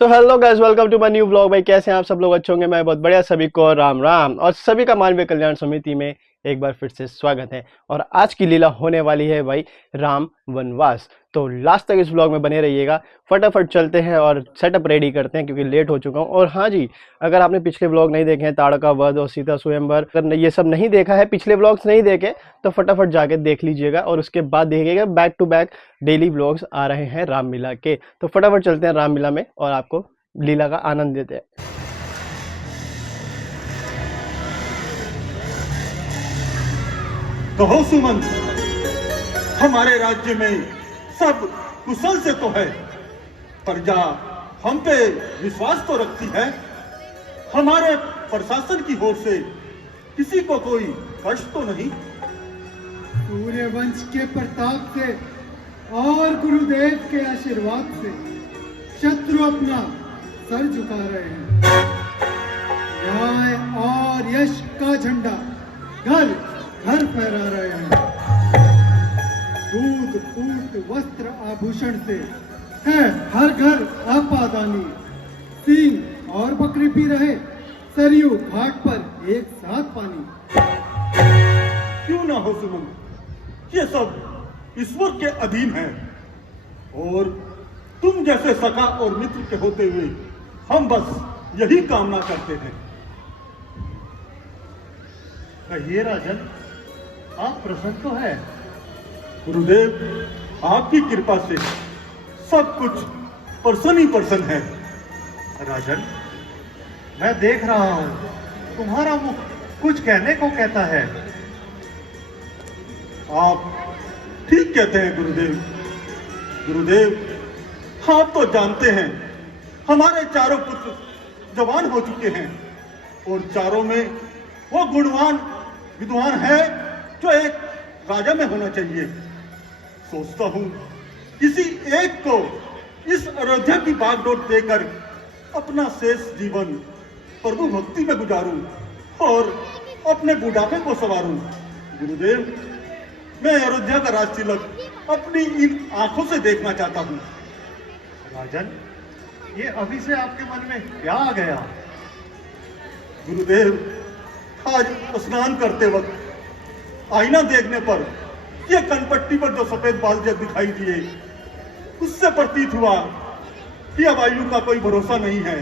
तो hello guys, welcome to my new vlog. भाई कैसे हैं आप सब लोग? अच्छे होंगे। मैं बहुत बढ़िया। सभी को राम राम और सभी का मानवीय कल्याण समिति में एक बार फिर से स्वागत है। और आज की लीला होने वाली है भाई राम वनवास। तो लास्ट तक इस व्लॉग में बने रहिएगा। फटाफट चलते हैं और सेटअप रेडी करते हैं क्योंकि लेट हो चुका हूँ। और हाँ जी, अगर आपने पिछले व्लॉग नहीं देखे हैं, ताड़का वध और सीता स्वयंवर, अगर ये सब नहीं देखा है, पिछले व्लॉग्स नहीं देखे, तो फटाफट जाके देख लीजिएगा। और उसके बाद देखिएगा back to back daily vlogs आ रहे हैं रामलीला के। तो फटाफट चलते हैं रामलीला में और आपको लीला का आनंद देते हैं। कहो सुमन, हमारे राज्य में सब कुशल से तो है, प्रजा हम पे विश्वास तो रखती है। हमारे प्रशासन की ओर से किसी को कोई कष्ट तो नहीं। सूर्यवंश के प्रताप से और गुरुदेव के आशीर्वाद से शत्रु अपना सर झुका रहे हैं। न्याय और यश का झंडा घर घर फहरा रहे हैं। दूध पूत वस्त्र आभूषण से है हर घर आपादानी। सिंह और बकरी पी रहे सरयू घाट पर एक साथ पानी। क्यों ना हो सुमन, ये सब ईश्वर के अधीन है। और तुम जैसे सखा और मित्र के होते हुए हम बस यही कामना करते हैं। कहिए राजन, आप प्रसन्न तो है? गुरुदेव, आपकी कृपा से सब कुछ प्रसन्न ही प्रसन्न है। राजन, मैं देख रहा हूं तुम्हारा मुख कुछ कहने को कहता है। आप ठीक कहते हैं गुरुदेव। गुरुदेव, आप तो जानते हैं हमारे चारों पुत्र जवान हो चुके हैं और चारों में वो गुणवान विद्वान है जो एक राजा में होना चाहिए। सोचता हूं किसी एक को इस अयोध्या की बागडोर देकर अपना शेष जीवन प्रभु भक्ति में गुजारूं और अपने बुढ़ापे को संवारूं। गुरुदेव, मैं अयोध्या का राज तिलक अपनी इन आंखों से देखना चाहता हूं। राजन, ये अभी से आपके मन में क्या आ गया? गुरुदेव, आज स्नान करते वक्त आईना देखने पर ये कनपट्टी पर जो सफेद बाल जब दिखाई दिए, उससे प्रतीत हुआ कि अब आयु का कोई भरोसा नहीं है।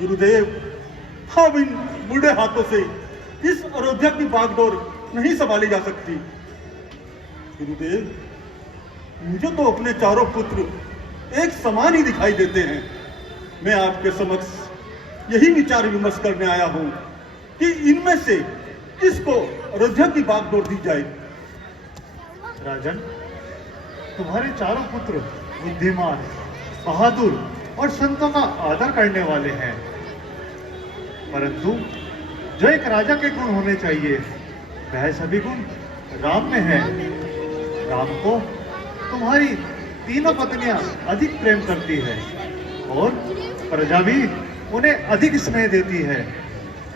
गुरुदेव, अब इन बूढ़े हाथों से इस अयोध्या की बागडोर नहीं संभाली जा सकती। गुरुदेव, मुझे तो अपने चारों पुत्र एक समान ही दिखाई देते हैं। मैं आपके समक्ष यही विचार विमर्श करने आया हूं कि इनमें से किसको अयोध्या की बागडोर दी जाए। राजन, तुम्हारे चारों पुत्र बुद्धिमान, बहादुर और संतों का आदर करने वाले हैं, परंतु जो एक राजा के गुण होने चाहिए वह सभी गुण राम में है। राम को तुम्हारी तीनों पत्नियां अधिक प्रेम करती है और प्रजा भी उन्हें अधिक स्नेह देती है।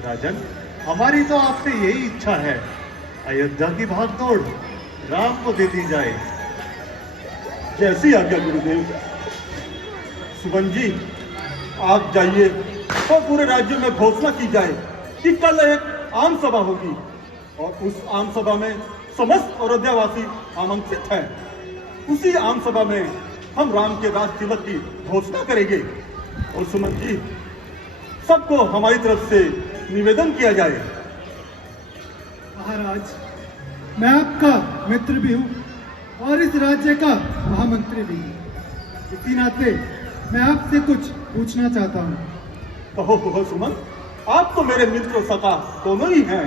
राजन, हमारी तो आपसे यही इच्छा है, अयोध्या की भागदौड़ राम को दे दी जाए। जैसी आज्ञा गुरुदेव। सुमन जी, आप जाइए और पूरे राज्य में घोषणा की जाए कि कल एक आम सभा होगी और उस आम सभा में समस्त अयोध्यावासी आमंत्रित हैं। उसी आम सभा में हम राम के राज तिलक की घोषणा करेंगे। और सुमन जी, सबको हमारी तरफ से निवेदन किया जाए। महाराज, मैं आपका मित्र भी हूँ और इस राज्य का महामंत्री भी हूँ। इसी नाते मैं आपसे कुछ पूछना चाहता हूँ। कहो सुमन, आप तो मेरे मित्र और सखा दोनों ही हैं।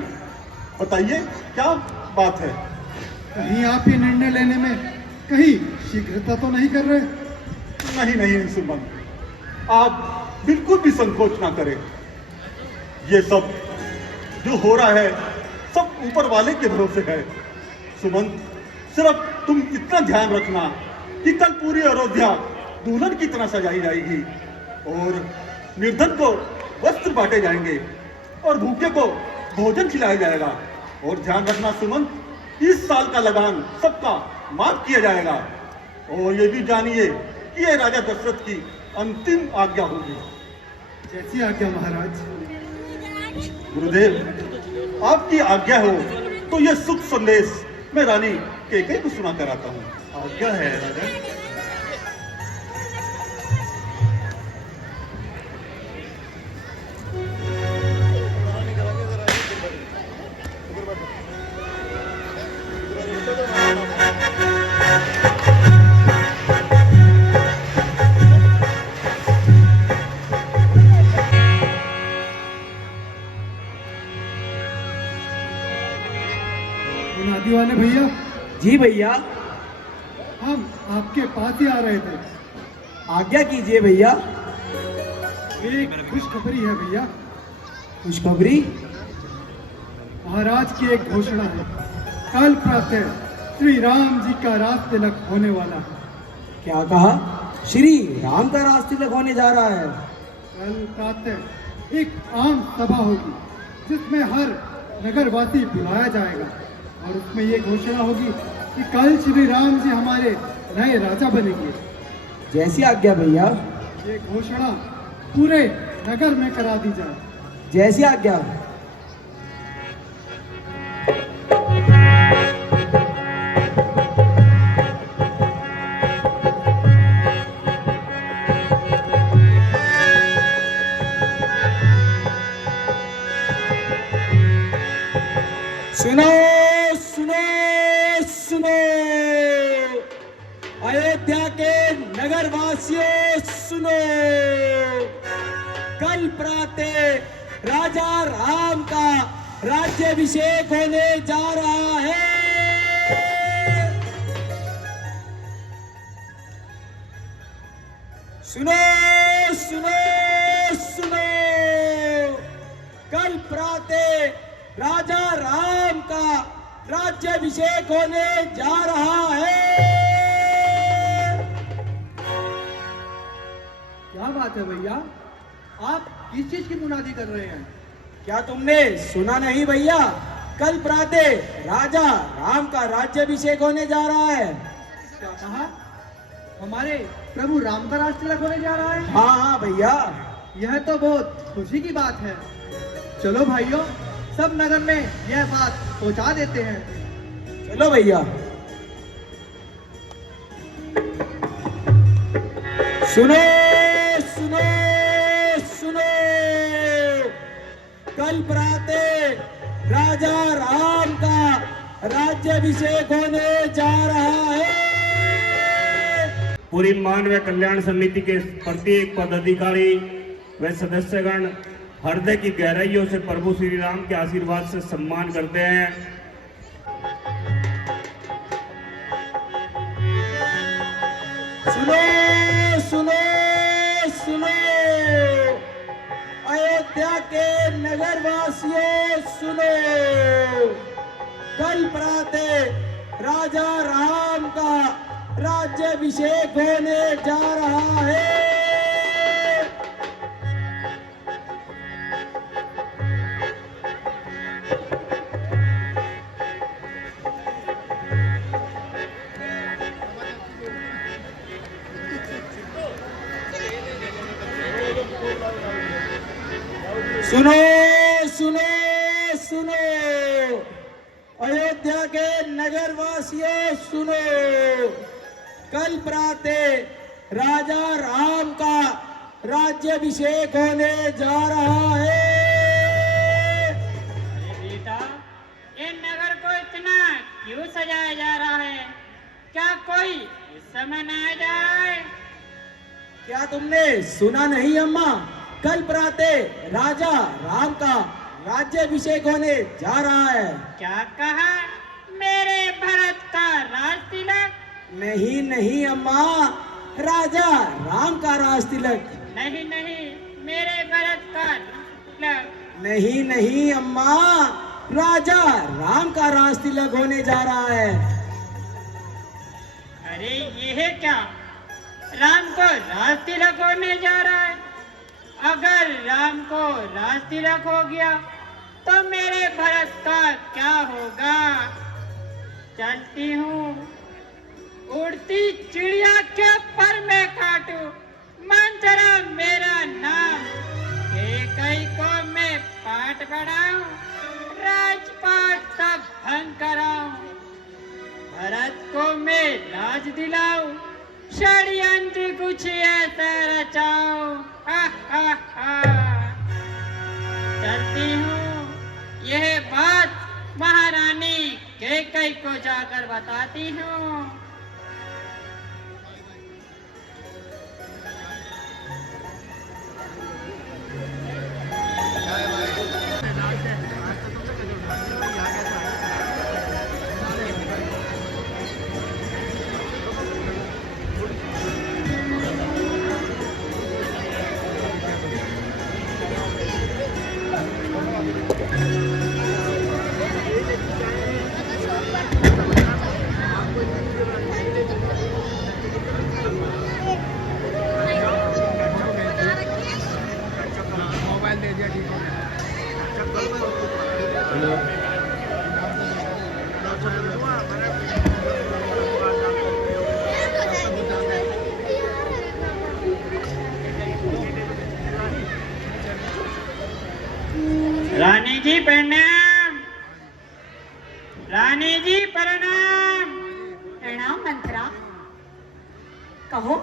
बताइए क्या बात है। कहीं आप ये निर्णय लेने में कहीं शीघ्रता तो नहीं कर रहे? नहीं सुमन, आप बिल्कुल भी संकोच ना करें। ये सब जो हो रहा है सब ऊपर वाले के भरोसे है। सुमन, सिर्फ तुम इतना ध्यान रखना कि कल पूरी अयोध्या दुल्हन की तरह सजाई जाएगी और निर्धन को वस्त्र बांटे जाएंगे और भूखे को भोजन खिलाया जाएगा। और ध्यान रखना सुमन, इस साल का लगान सबका माफ किया जाएगा। और ये भी जानिए कि ये राजा दशरथ की अंतिम आज्ञा होगी। जैसी आज्ञा महाराज। गुरुदेव, आपकी आज्ञा हो तो यह शुभ संदेश मैं रानी कैकेयी को सुना कर आता हूँ। आज्ञा है राजन। मुनादी वाले भैया, जी भैया। हम आपके पास ही आ रहे थे। आज्ञा कीजिए भैया। एक खुशखबरी है भैया। खुशखबरी? महाराज की एक घोषणा है। कल प्रातः श्री राम जी का राज तिलक होने वाला है। क्या कहा? श्री राम का राज तिलक होने जा रहा है? कल प्रातः एक आम सभा होगी जिसमें हर नगरवासी बुलाया जाएगा और उसमें ये घोषणा होगी कि कल श्री राम जी हमारे नए राजा बनेंगे। जैसी आज्ञा भैया। ये घोषणा पूरे नगर में करा दी जाए। जैसी आज्ञा। सुनो सुनो सुनो, अयोध्या के नगरवासियों सुनो। कल प्रातः राजा राम का राज्याभिषेक होने जा रहा है। सुनो सुनो सुनो, कल प्रातः राजा राम का राज्याभिषेक होने जा रहा है। क्या बात है भैया, आप किस चीज की मुनादी कर रहे हैं? क्या तुमने सुना नहीं भैया? कल प्रातः राजा राम का राज्याभिषेक होने जा रहा है। क्या कहा? हमारे प्रभु राम का राज तिलक होने जा रहा है? हाँ हाँ भैया। यह तो बहुत खुशी की बात है। चलो भाइयों, सब नगर में यह बात पहुंचा देते हैं। चलो भैया। सुनो सुनो सुनो, कल प्रातः राजा राम का राज्याभिषेक होने जा रहा है। पूरी मानवीय कल्याण समिति के प्रत्येक पदाधिकारी व सदस्यगण हृदय की गहराइयों से प्रभु श्री राम के आशीर्वाद से सम्मान करते हैं। सुनो सुनो सुनो, अयोध्या के नगरवासियों सुनो। कल प्रातः राजा राम का राज्याभिषेक होने जा रहा है। सुनो सुनो सुनो, अयोध्या के नगरवासियों सुनो। कल प्रातः राजा राम का राज्याभिषेक होने जा रहा है। अरे बेटा, ये नगर को इतना क्यों सजाया जा रहा है? क्या कोई इस समय न आ जाए? क्या तुमने सुना नहीं अम्मा? कल प्रातः राजा राम का राज्याभिषेक होने जा रहा है। क्या कहा? मेरे भरत का राज तिलक? नहीं नहीं अम्मा, राजा राम का राज तिलक। नहीं नहीं, मेरे भरत का तिलक? नहीं नहीं अम्मा, राजा राम का राज तिलक होने जा रहा है। अरे ये है क्या? राम को राज तिलक होने जा रहा है? अगर राम को राज तिलक हो गया तो मेरे भरत का क्या होगा? चलती हूँ, उड़ती चिड़िया के पर में काटू, मंत्र षड्यंत्र कुछ ऐसा रचाओ। हा हा हा। चलती हूँ, यह बात महारानी कैकेयी को जाकर बताती हूँ। रानी जी प्रणाम। रानी जी प्रणाम। प्रणाम मंत्रा। कहो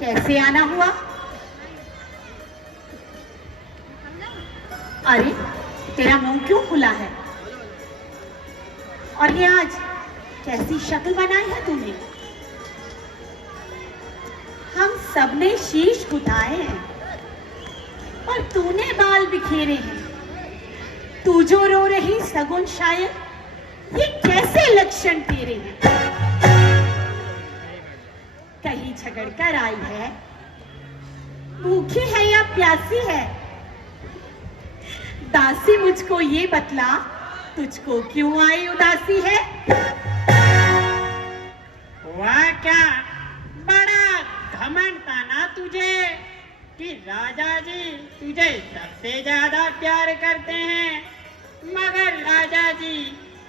कैसे आना हुआ? अरे तेरा मुंह क्यों खुला है? और ये आज कैसी शक्ल बनाई है तूने? हम सबने शीश उठाए हैं और तूने बाल बिखेरे हैं। तू जो रो रही सगुन शायद, ये कैसे लक्षण तेरे हैं? कहीं झगड़ कर आई है, भूखी है या प्यासी है? दासी मुझको ये बतला, तुझको क्यों आई उदासी है? वाह क्या बड़ा घमंड था ना तुझे कि राजा जी तुझे सबसे ज्यादा प्यार करते हैं, मगर राजा जी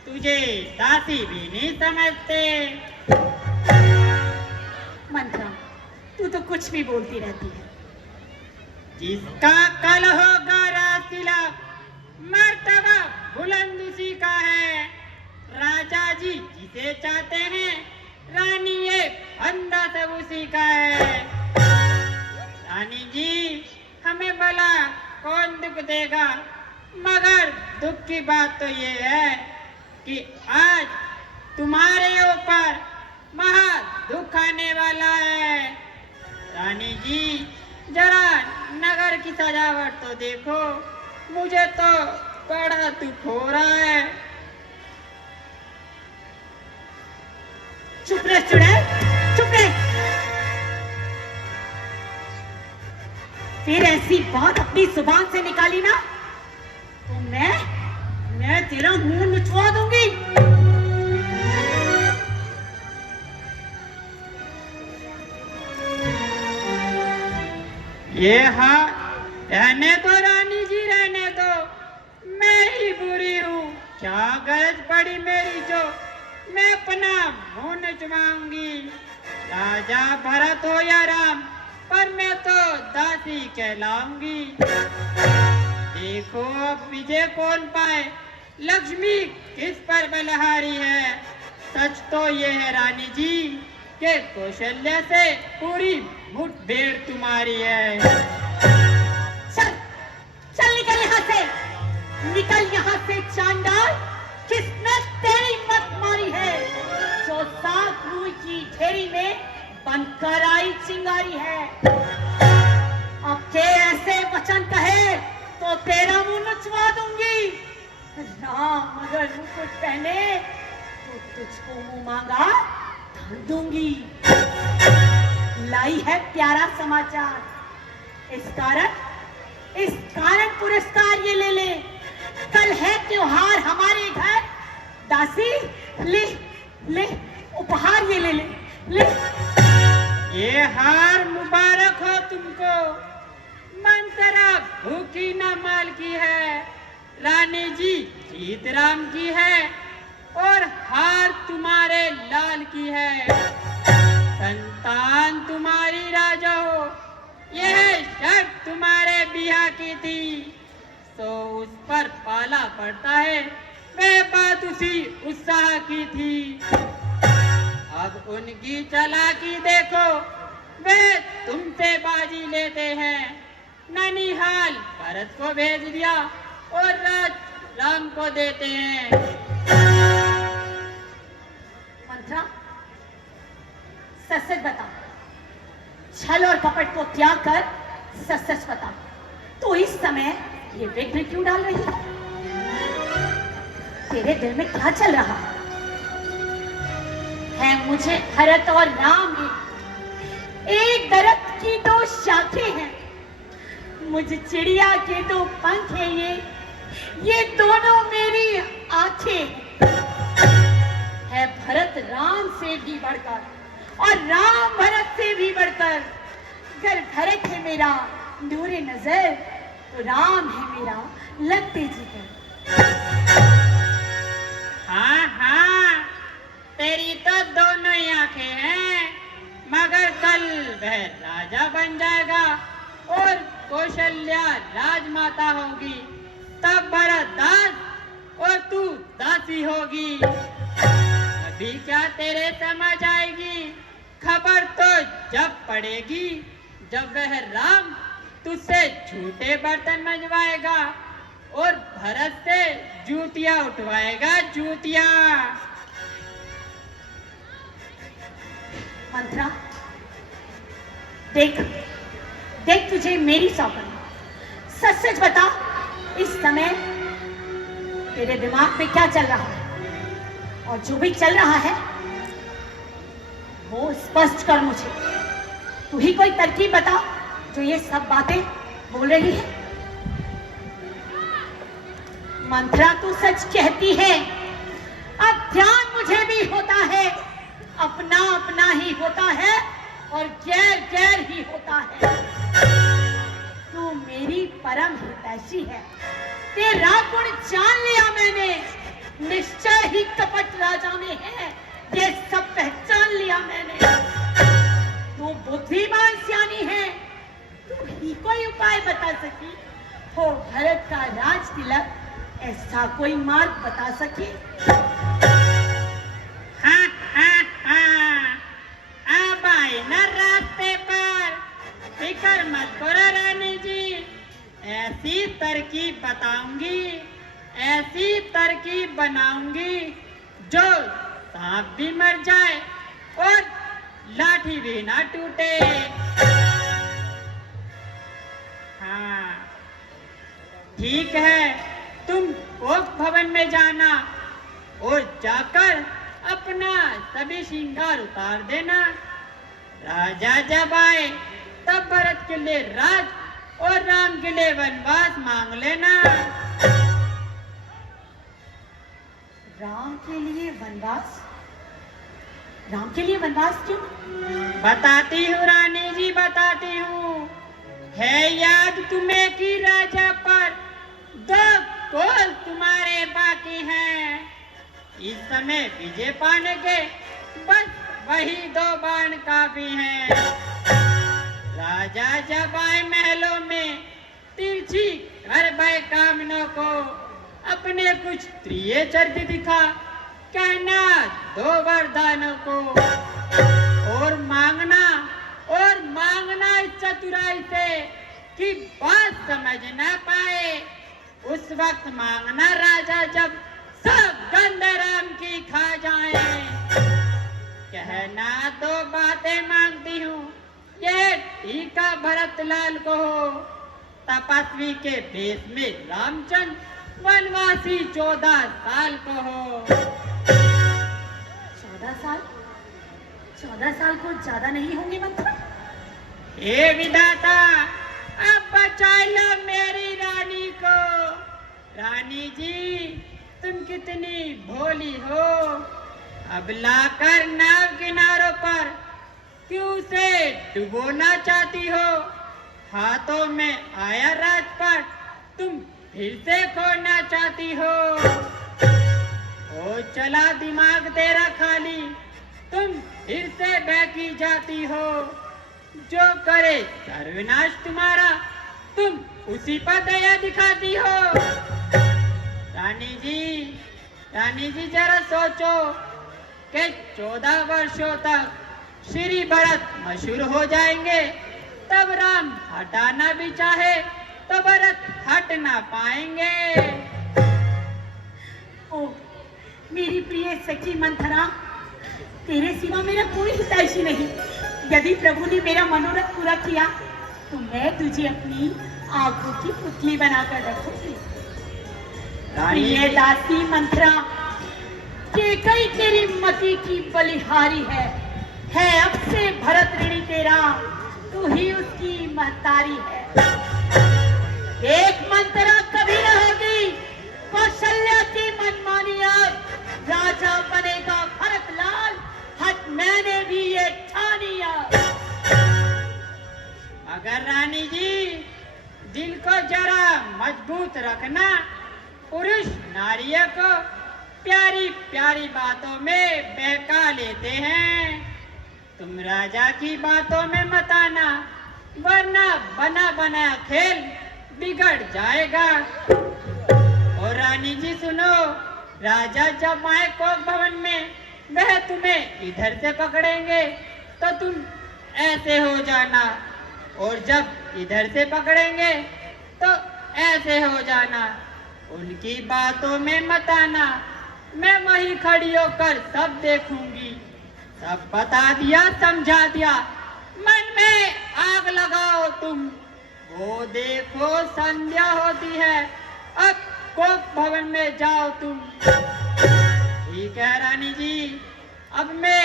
तुझे दासी भी नहीं समझते। मंत्रा, तू तो कुछ भी बोलती रहती है। जिसका कल होगा रासिला, मर्तबा बुलंद उसी का है। राजा जी जिसे चाहते हैं, रानी ये बंदा सब उसी का है। रानी जी हमें भला कौन दुख देगा, मगर दुख की बात तो ये है कि आज तुम्हारे ऊपर महा दुख आने वाला है। रानी जी जरा नगर की सजावट तो देखो, मुझे तो बड़ा दुख हो रहा है। चुप रह चुड़ैल, चुप रह। फिर ऐसी बात अपनी जुबान से निकाली ना तो मैं तेरा मुंह नुचवा दूंगी। ये हाँ, रहने दो रानी जी, रहने दो। मैं ही बुरी हूँ, क्या गरज पड़ी मेरी जो मैं अपना मुंह नचवाऊंगी। राजा भरत हो या राम, पर मैं तो दासी कहलाऊंगी। देखो अब विजय कौन पाए, लक्ष्मी किस पर बलहारी है। सच तो ये है रानी जी कि कौशल्या से पूरी मुठभेड़ तुम्हारी है। चल चल निकल यहाँ से, निकल यहाँ से चांडाल। किसने तेरी मत मारी है, जो साफ रुई की ढेरी में बनकर आई चिंगारी है? अब के ऐसे वचन कहे तो तेरा मुंह नचवा दूंगी। राम अगर मुकुट पहने तो तुझको मुंह मांगा धर दूंगी। लाई है प्यारा समाचार, इस कारण पुरस्कार ये ले ले। कल है त्योहार हमारे घर, दासी ले ले उपहार ये ले ले ले। ये हार मुबारक हो तुमको, मंतरा भूखी न माल की है। रानी जी जीत राम की है और हार तुम्हारे लाल की है। संतान तुम्हारी राजा हो, यह शर्त तुम्हारे बिहा की थी, तो उस पर पाला पड़ता है। वह बात उसी उत्साह की थी। अब उनकी चालाकी देखो, वे तुमसे बाजी लेते हैं। ननिहाल भरत को भेज दिया और राज राम को देते हैं। मंत्रा, सच सच बता, छल और कपट को त्याग कर सच सच बता, तो इस समय ये विघ्न क्यों डाल रही है? तेरे दिल में क्या चल रहा है? मुझे भरत और राम ही एक दरख्त की दो शाखें हैं, मुझे चिड़िया के दो पंख हैं, ये दोनों मेरी आंखें है। भरत राम से भी बढ़कर और राम भरत से भी बढ़कर। अगर भरत है मेरा नूरे नजर, तो राम है मेरा लगते जिगर। हाँ हाँ, तेरी तो दोनों ही आंखें हैं, मगर कल वह राजा बन जाएगा और कौशल्या राजमाता होगी, तब भरत दास और तू दासी होगी। अभी क्या तेरे समझ आएगी? खबर तो जब पड़ेगी जब वह राम तुझसे झूठे बर्तन मंजवाएगा और भरत से जूतियां उठवाएगा, जूतियां। मंत्रा, देख देख तुझे मेरी सौगंध, सच सच बता, इस समय तेरे दिमाग में क्या चल रहा है? और जो भी चल रहा है वो स्पष्ट कर मुझे। तू ही कोई तरकीब बता जो ये सब बातें बोल रही है। मंत्रा, तू सच कहती है। अब ध्यान मुझे भी होता है, अपना अपना ही होता है और गैर गैर ही होता है। तू मेरी परम हितैषी है, तेरा गुण जान लिया मैंने। निश्चय ही कपट राजा में है, ये सब पहचान लिया मैंने। तू बुद्धिमान सियानी है, तू ही कोई उपाय बता सकी हो भरत का राज तिलक, ऐसा कोई मार्ग बता सके? हाँ हाँ हाँ, अब आए न रास्ते पर, फिक्र मत करो रानी जी। ऐसी तरकीब बताऊंगी, ऐसी तरकीब बनाऊंगी जो सांप भी मर जाए और लाठी भी ना टूटे। हाँ ठीक है, तुम ओक भवन में जाना और जाकर अपना सभी श्रृंगार उतार देना। राजा जब आए तब भरत के लिए राज और राम के लिए वनवास मांग लेना। राम के लिए वनवास? राम के लिए वनवास क्यों? बताती हूँ रानी जी, बताती हूँ। है याद तुम्हें कि राजा पर 2 कोस तुम्हारे बाकी हैं। इस समय विजय पाने के बस वही 2 बाण काफी हैं। राजा जब आए महलों में, तिरछी कर भय कामनों को अपने कुछ प्रिय चरित्र दिखा, कहना 2 वरदानों को और मांगना इस चतुराई से कि बात समझ न पाए। उस वक्त मांगना राजा जब सब गंध राम की खा जाए। कहना 2 बातें मांगती हूँ, ये टीका भरत लाल को हो, तपस्वी के भेष में रामचंद्र वनवासी 14 साल को हो। 14 साल? 14 साल को ज्यादा नहीं होंगे मंत्रा? हे विधाता, अब बचा लो मेरी रानी को। रानी जी, तुम कितनी भोली हो। अब लाकर नाव किनारों पर क्यों से डुबोना चाहती हो। हाथों में आया राजपाट, तुम फिर से खोना चाहती हो। ओ चला दिमाग तेरा खाली, तुम फिर से बहकी जाती हो। जो करे सर्वनाश तुम्हारा, तुम उसी पर दया दिखाती हो। रानी जी जरा सोचो, कि 14 वर्षों तक श्री भरत मशहूर हो जाएंगे, तब राम हटाना भी चाहे तो भरत हट ना पाएंगे। ओ मेरी प्रिय सखी मंथरा, तेरे सिवा मेरा कोई हितैषी नहीं। यदि प्रभु ने मेरा मनोरथ पूरा किया तो मैं तुझे अपनी आंखों की पुतली बनाकर रखूंगी। प्रिय दासी मंथरा, केकई तेरी मति की बलिहारी है अब से भरत ऋणी तेरा, तू ही उसकी महतारी है। एक मंथरा कभी न होगी कौशल्या की मनमानी, अब राजा बनेगा भरत लाल, हट मैंने भी ये ठानी। अगर रानी जी दिल को जरा मजबूत रखना, पुरुष नारियों को प्यारी प्यारी बातों में बहका लेते हैं। तुम राजा की बातों में मत आना, वरना बना बनाया खेल बिगड़ जाएगा। और रानी जी सुनो, राजा जब आए कोक भवन में, वह तुम्हें इधर से पकड़ेंगे तो तुम ऐसे हो जाना, और जब इधर से पकड़ेंगे तो ऐसे हो जाना। उनकी बातों में मत आना, मैं वहीं खड़ी होकर सब देखूंगी। सब बता दिया, समझा दिया, मन में आग लगाओ तुम। वो देखो संध्या होती है, अब कोक भवन में जाओ तुम। ठीक है रानी जी, अब मैं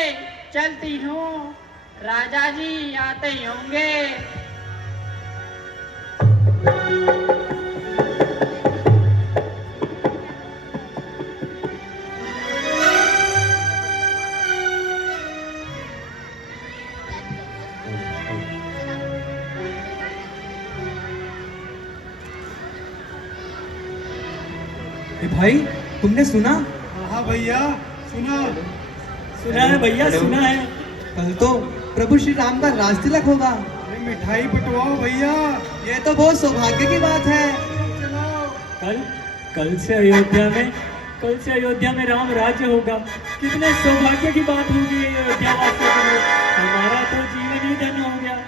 चलती हूँ, राजा जी आते ही होंगे। भाई तुमने सुना? हाँ भैया सुना। सुना है भैया, सुना है। कल तो प्रभु श्री राम का राज तिलक होगा। अरे मिठाई बंटवाओ भैया। ये तो बहुत सौभाग्य की बात है। चलो कल से अयोध्या में राम राज्य होगा। कितने सौभाग्य की बात होगी ये अयोध्या वासियों के लिए। हमारा तो जीवन ही धन्य हो गया।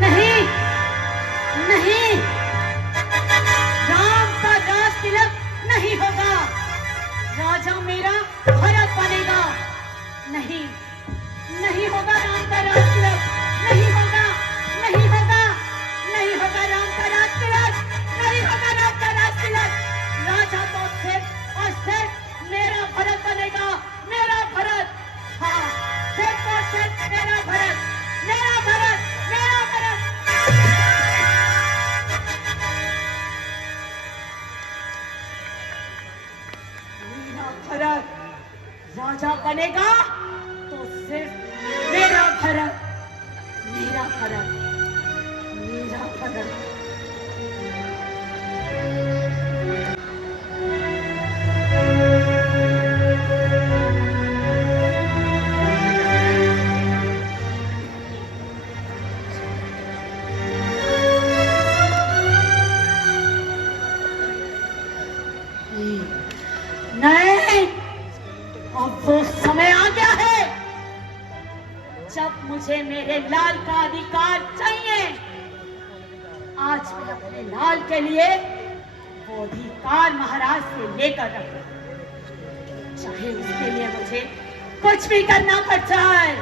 नहीं नहीं, राम का राज तिलक नहीं होगा। राजा मेरा भरत बनेगा। नहीं नहीं होगा राम का राज तिलक, नहीं होगा, नहीं होगा, नहीं होगा राम का राज तिलक, नहीं होगा राम का राज तिलक। राजा तो सिर्फ और सिर्फ मेरा भरत बनेगा, मेरा भरत। हाँ, सिर्फ और सिर्फ मेरा भरत, मेरा भरत, मेरा भरत। मेरा भरत राजा बनेगा तो सिर्फ मेरा भरत, मेरा भरत, मेरा भरत। नहीं, अब वो समय आ गया है जब मुझे मेरे लाल का अधिकार चाहिए। आज मैं अपने लाल के लिए वो अधिकार महाराज से लेकर रखूं, चाहे उसके लिए मुझे कुछ भी करना पड़ जाए।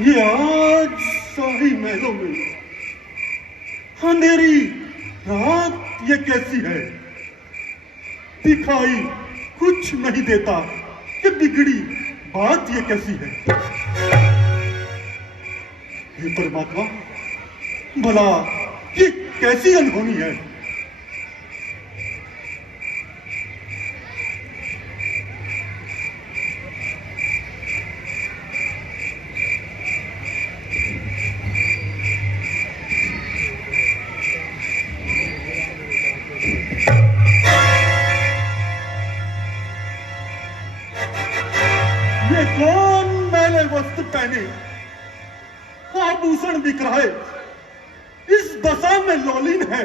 ये आज शाही महलों में अंधेरी रात ये कैसी है? दिखाई कुछ नहीं देता। ये बिगड़ी बात ये कैसी है? हे परमात्मा, भला ये कैसी अनहोनी है? ये कौन मैंने वस्त्र पहने आभूषण बिक रहा है, इस दशा में लौलीन है?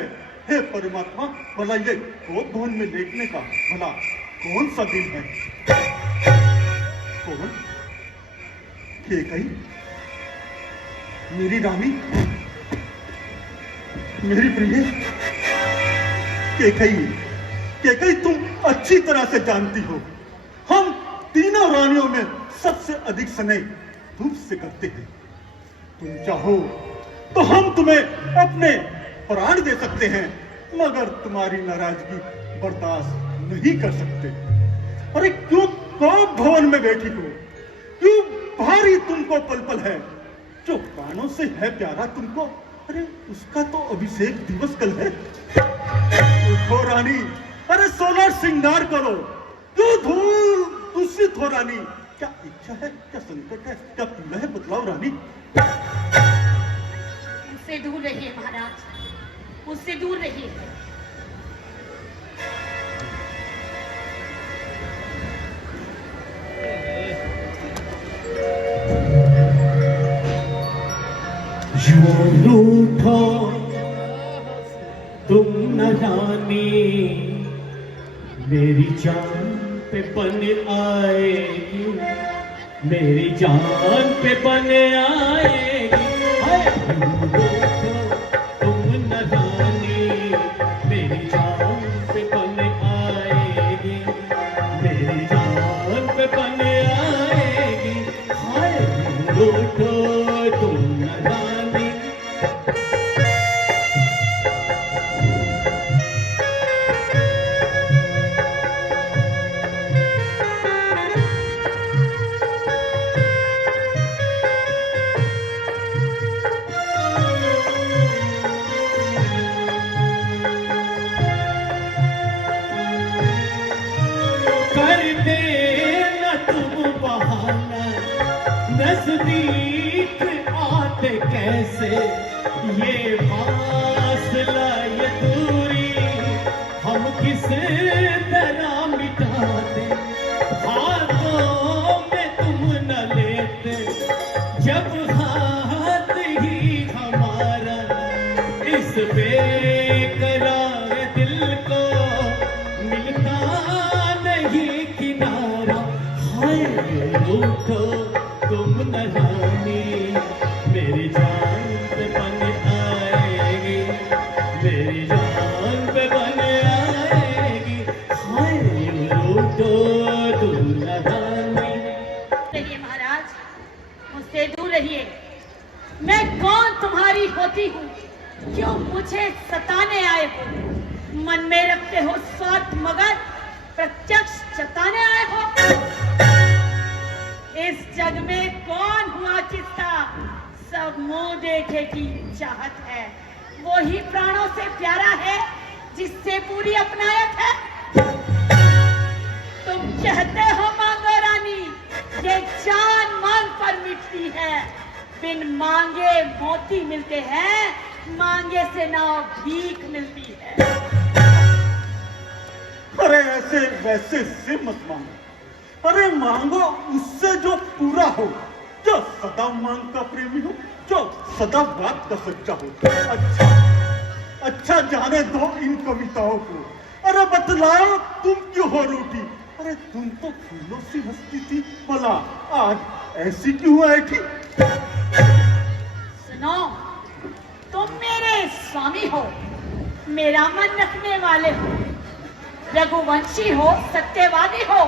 हे परमात्मा, भला ये क्रोध भवन में लेटने का भला कौन सा दिन है? कौन? केकई, मेरी रानी, मेरी प्रिय केकई, केकई तुम अच्छी तरह से जानती हो, हम तीनों रानियों में सबसे अधिक स्नेह तुमसे करते हैं। तुम चाहो तो हम तुम्हें अपने प्राण दे सकते हैं, मगर तुम्हारी नाराजगी बर्दाश्त नहीं कर सकते। अरे क्यों क्रोध भवन में बैठी हो? क्यों भारी तुमको पल पल है? जो कानों से है प्यारा तुमको, अरे उसका तो अभिषेक दिवस कल है। उठो रानी, अरे सोलह श्रृंगार करो। क्यों धूल दूषित हो रानी? क्या इच्छा है, क्या संकट है, क्या पीड़ा है? बतलाओ रानी। मुझसे दूर रहिए महाराज, मुझसे दूर रहिए। रूठो तुम न जानी, मेरी जान पे बन आएगी, मेरी जान पे बन आएगी। रूठो तुम न जानी, मेरी जान पे बन आएगी, मेरी जान पे बन आएगी। हाय रूठो तुम न जानी। नजदीक आते कैसे ये फासला ये दूरी, हम किस तरह मिटाते? हाथों में तुम न लेते, जब हाथ ही हमारा इस बेकरार दिल को मिलता नहीं किनारा। हाय रूठो तुम न जानी, मेरी जान पे बन आएगी, मेरी जान पे बन आएगी। हाय रूठो तुम न जानी। रहिए महाराज, मुझसे दूर रहिए। मैं कौन तुम्हारी होती हूँ? क्यों मुझे सताने आए हो? मन में रखते हो स्वार्थ मगर प्रत्यक्ष जताने आए हो? इस जग में कौन हुआ किसका? सब मुंह देखे की चाहत है। वो ही प्राणों से प्यारा है जिससे पूरी अपनायत है। तुम कहते हो मांगो रानी, ये जान मांग पर मिटती है। बिन मांगे मोती मिलते हैं, मांगे से ना भीख मिलती है। अरे ऐसे वैसे से मत मांगो, अरे मांगो उससे जो पूरा हो, जो सदा मांग का प्रेमी हो, जो सदा बात का सच्चा हो। अच्छा जाने दो इन कविताओं को। अरे बतलाओ तुम क्यों हो रूठी? अरे तुम तो फूलों सी हंसती थी, भला आज ऐसी क्यों ऐठी? सुनो, तुम मेरे स्वामी हो, मेरा मन रखने वाले हो, रघुवंशी हो, सत्यवादी हो,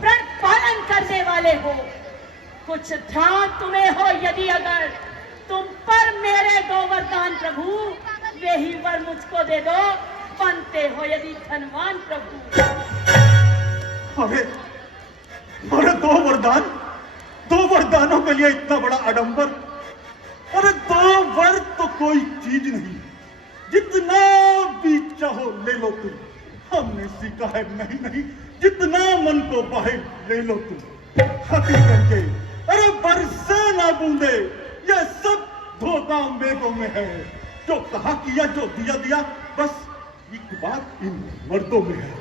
प्रण पालन करने वाले हो। कुछ ध्यान तुम्हें हो यदि अगर, तुम पर मेरे गोवर्धन प्रभु, वे ही वर मुझको दे दो। बनते हो यदि धनवान प्रभु। अरे अरे दो वरदानों के लिए इतना बड़ा आडंबर। अरे 2 वर तो कोई चीज नहीं, जितना भी चाहो ले लो तुम। हमने सीखा है नहीं, जितना मन को बाहे ले लो तुम। खाती करके अरे बरसे ना बूंदे, ये सब धोखा मेघों में है। जो कहा किया, जो दिया, बस एक बात इन मर्दों में है।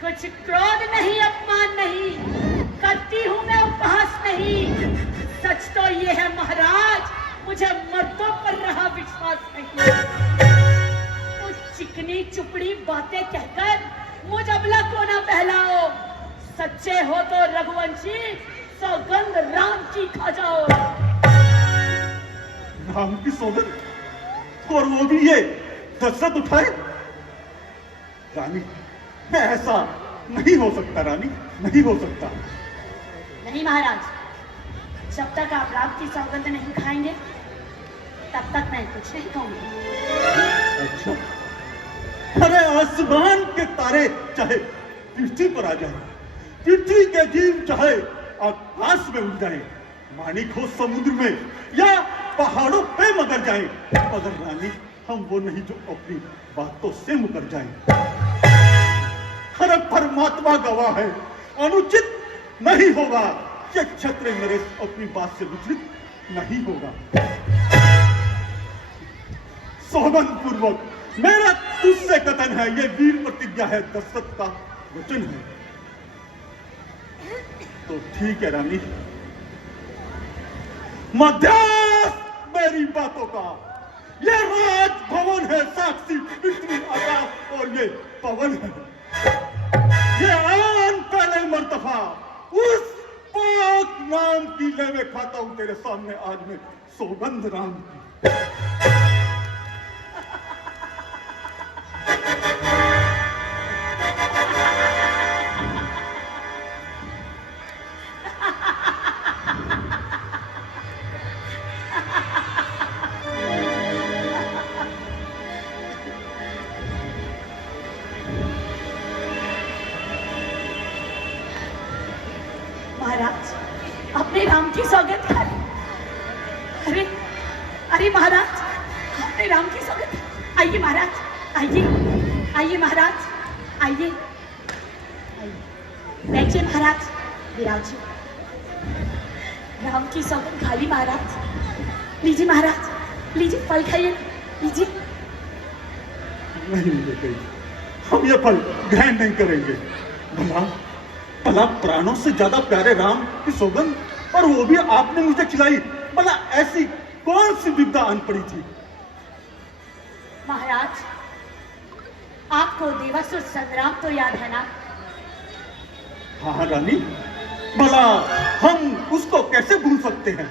कुछ क्रोध नहीं, अपमान नहीं करती हूँ मैं, उपहास नहीं। सच तो ये है महाराज, मुझे मर्दों पर रहा विश्वास नहीं। तो चिकनी चुपड़ी बातें कहकर मुझ अबला को ना बहलाओ। सच्चे हो तो रघुवंशी, सौगंध राम की खा जाओ। राम की सौगंध, और वो भी ये दशरथ उठाए? रानी, ऐसा नहीं हो सकता रानी, नहीं हो सकता। नहीं महाराज, जब तक आप राम की सौगंध नहीं खाएंगे तब तक मैं कुछ नहीं कहूंगी। अच्छा, अरे आसमान के तारे चाहे पृथ्वी पर आ जाए, पृथ्वी के जीव चाहे आकाश में उड़ जाए, माणिक हो समुद्र में या पहाड़ों पे मगर जाए, मगर रानी हम वो नहीं जो अपनी बातों से मुकर जाए। अरे परमात्मा गवाह है, अनुचित नहीं होगा कि क्षत्रिय नरेश अपनी बात से विचलित नहीं होगा। सौगंध पूर्वक मेरा तुझसे कथन है, ये वीर प्रतिज्ञा है, दशरथ का वचन है। तो ठीक है रानी, मध्यस्थ मेरी बातों का। ये राजभवन है साक्षी, पृथ्वी आकाश और ये पवन है। ये आन पहले मर्तबा उस पाक नाम की लेवे खाता हूं तेरे सामने आज मैं, सौगंध राम की। महाराज, अपने राम की सौगंध खा ली। अरे अरे महाराज, अपने राम की सौगंध। आइए महाराज, आइए महाराज, आइए बैठिए महाराज, विराजिए। राम की सौगंध खा ली महाराज। लीजिए महाराज, लीजिए फल खाइए, लीजिए। नहीं बेटे, हम ये फल ग्रहण नहीं करेंगे। भला प्राणों से ज्यादा प्यारे राम की सौगंध, और वो भी आपने मुझे खिलाई। भला ऐसी कौन सी विपदा आन पड़ी थी? महाराज, आपको देवासुर संग्राम तो याद है ना? हाँ रानी, भला हम उसको कैसे भूल सकते हैं?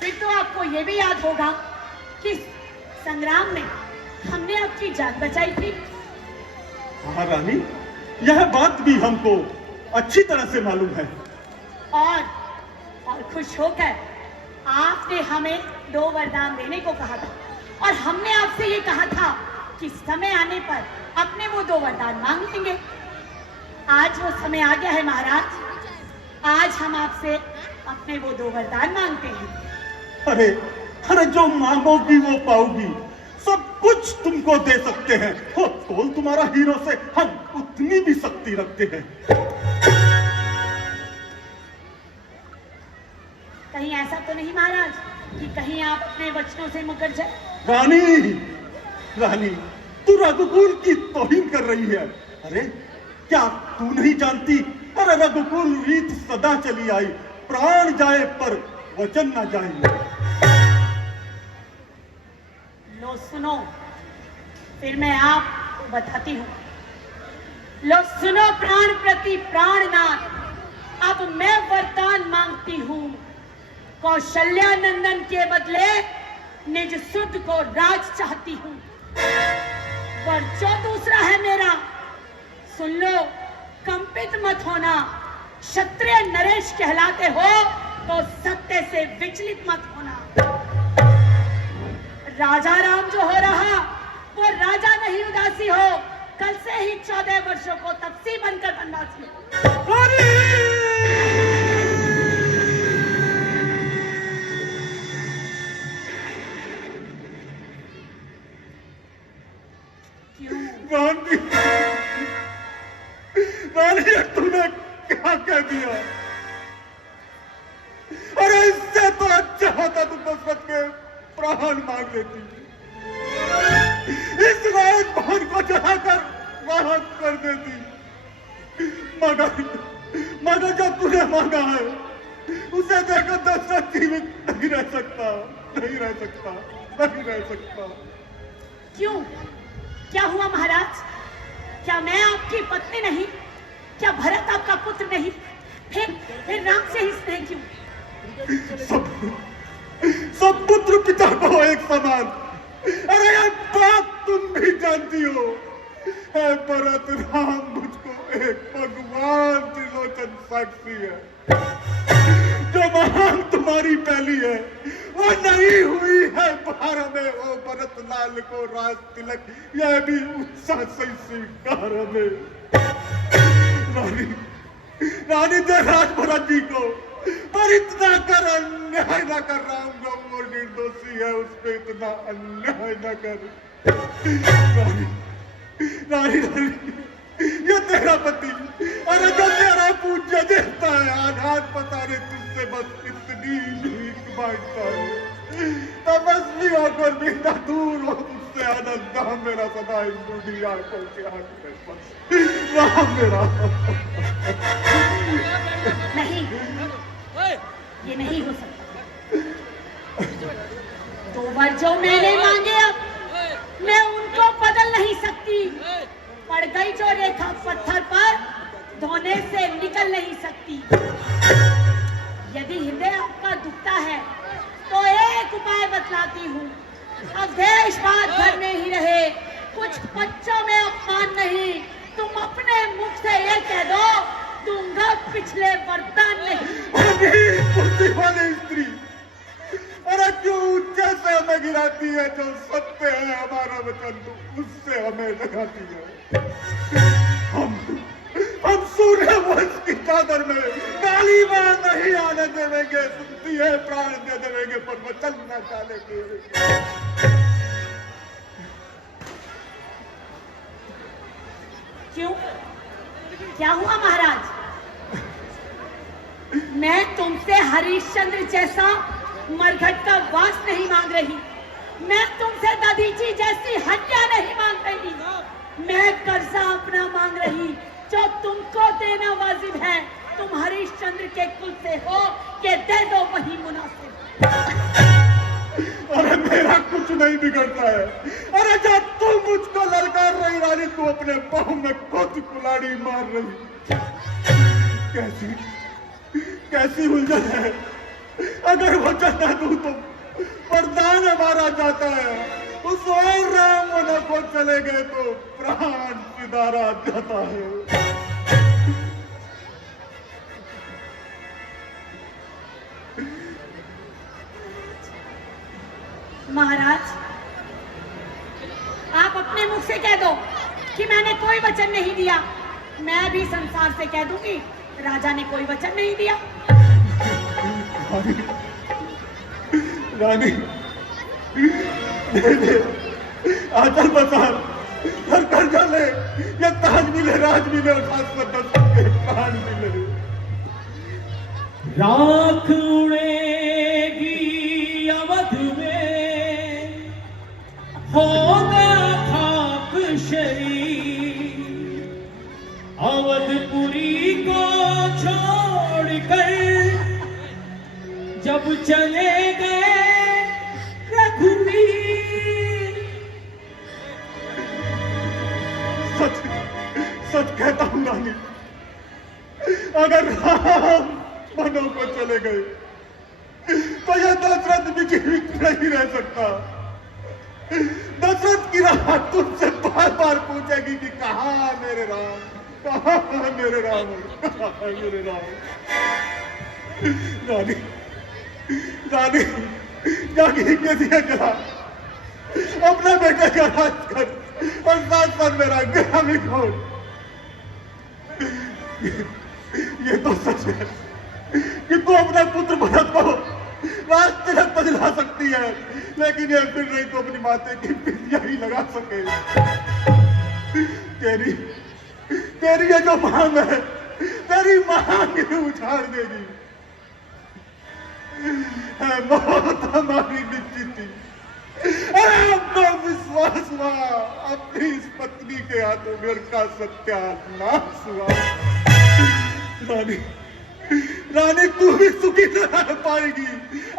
फिर तो आपको ये भी याद होगा कि संग्राम में हमने आपकी जान बचाई थी। हाँ रानी, यह बात भी हमको अच्छी तरह से मालूम है। और खुश होकर आपने हमें 2 वरदान देने को कहा था, और हमने आपसे ये कहा था कि समय आने पर अपने वो 2 वरदान मांग लेंगे। आज वो समय आ गया है महाराज, आज हम आपसे अपने वो 2 वरदान मांगते हैं। अरे जो मांगोगी वो पाओगी, सब कुछ तुमको दे सकते हैं। हो तोल तुम्हारा हीरो से हम उतनी भी शक्ति रखते हैं। कहीं ऐसा तो नहीं महाराज कि कहीं आप अपने वचनों से मुकर जाए? रानी, तू रघुकुल की तौहीन कर रही है। अरे क्या तू नहीं जानती? अरे रघुकुल रीत सदा चली आई, प्राण जाए पर वचन न जाए। लो सुनो, फिर मैं आपको बताती हूँ। लो सुनो प्राण प्रति प्राणनाथ, अब मैं वरदान मांगती हूँ। कौशल्या नंदन के बदले निज सुध को राज चाहती हूँ। पर जो दूसरा है मेरा, सुन लो, कंपित मत होना। क्षत्रिय नरेश कहलाते हो तो सत्य से विचलित मत होना। राजा राम जो हो रहा वो राजा नहीं उदासी हो, कल से ही 14 वर्षों को तपसी बनकर वनवास में। रानी, रानी तूने क्या कह दिया? अरे इससे तो अच्छा होता तू दशरथ के प्राण मांग लेती। इस रात भवन को जलाकर राहत कर देती। मगर जो तूने मांगा है उसे देखकर दशरथ जीवित नहीं रह सकता, नहीं रह सकता, नहीं रह सकता। क्यों? क्या हुआ महाराज? क्या मैं आपकी पत्नी नहीं? क्या भरत आपका पुत्र नहीं? फिर राम से ही स्नेह क्यों? सब पुत्र पिता को एक समान। अरे ये बात तुम भी जानती हो। है भरत, राम मुझको एक भगवान त्रिलोचन साक्षी है। जो महान तुम्हारी पहली है वो नहीं हुई है बारह में। ओ भरत लाल को राज तिलक यह भी उत्साह से स्वीकार में। रानी दे राज भरत जी को, पर इतना कर अन्याय न कर। राम जो वो निर्दोषी है उस पे इतना अन्याय न कर। रानी ये तेरा पति, अरे जो तेरा पूज्य देता है, आघात पता नहीं तुझसे बस इतनी भीख मांगता है। तपस्वी होकर भी न दूर हो तुझसे आनंद। राम मेरा सदा इन बूढ़ी आंखों के आंख में बस। राम मेरा नहीं, ये नहीं हो सकता। दो बार जो मैंने मांगे अब मैं उनको बदल नहीं सकती। पड़ गई जो रेखा पत्थर पर धोने से निकल नहीं सकती। यदि हृदय आपका दुखता है तो एक उपाय बतलाती हूँ। अब देश बात घर में ही रहे, कुछ बच्चों में अपमान नहीं। तुम अपने मुख से ये कह दो, दूंगा पिछले वरदान नहीं। बुद्धि वाली स्त्री, अरे क्यों ऊंचे से हमें गिराती है? जो सत्य है हमारा वचन तो उससे हमें लगाती है। हम सूर्य वंश की चादर में काली मां नहीं आने देवेंगे। सुनती है प्राण दे देवेंगे पर वचन न डाले देवेंगे। क्यों? क्या हुआ महाराज? मैं तुमसे हरिश्चंद्र जैसा मरघट का वास नहीं मांग रही। मैं तुमसे दधीची जैसी हत्या नहीं मांग रही। मैं कर्जा अपना मांग रही जो तुमको देना वाजिब है। तुम हरिश्चंद्र के कुल से हो, ये दे दो वही मुनासिब। अरे मेरा कुछ नहीं बिगड़ता है। अरे जब तू मुझको ललकार रही रानी, तू अपने पाँव में खुद कुल्हाड़ी मार रही। कैसी उलझन है। अगर वचन न दूं तो वरदान हमारा जाता है। उस और राम वन को चले गए तो प्राण सिधारा जाता है। महाराज, आप अपने मुख से कह दो कि मैंने कोई वचन नहीं दिया। मैं भी संसार से कह दूंगी राजा ने कोई वचन नहीं दिया। रानी आचल बसान हर कर्जा ले, या ताज मिले, राज मिले और खासकर दशरथ के प्राण मिले। राख उड़ेगी अवध में, होगा खाक शरीर। अवधपुरी को छोड़कर जब चले गए रघुवीर। सच कहता हूँ रानी, अगर राम वनों को चले गए तो यह दशरथ भी जीवित नहीं रह सकता। दशरथ की राह तुमसे बार बार पूछेगी कि कहाँ मेरे राम, कहाँ मेरे राम, कहाँ मेरे राम। रानी जागी के दिया जला, अपने बेटे का राज कर। और साथ साथ मेरा ग्रामी खोल। ये तो सच है कि तू अपने पुत्र भरत को राज तिलक पर दिला सकती है, लेकिन ये फिर नहीं तो अपनी माते की पितिया ही लगा सके। तेरी ये जो मांग है, तेरी मांग ही उछाड़ देगी। मौत हमारी निश्चित थी, अरे अब तो विश्वास हुआ, अपनी इस पत्नी के हाथों घर का सत्यानाश हुआ। रानी तू भी सुखी न रह पाएगी।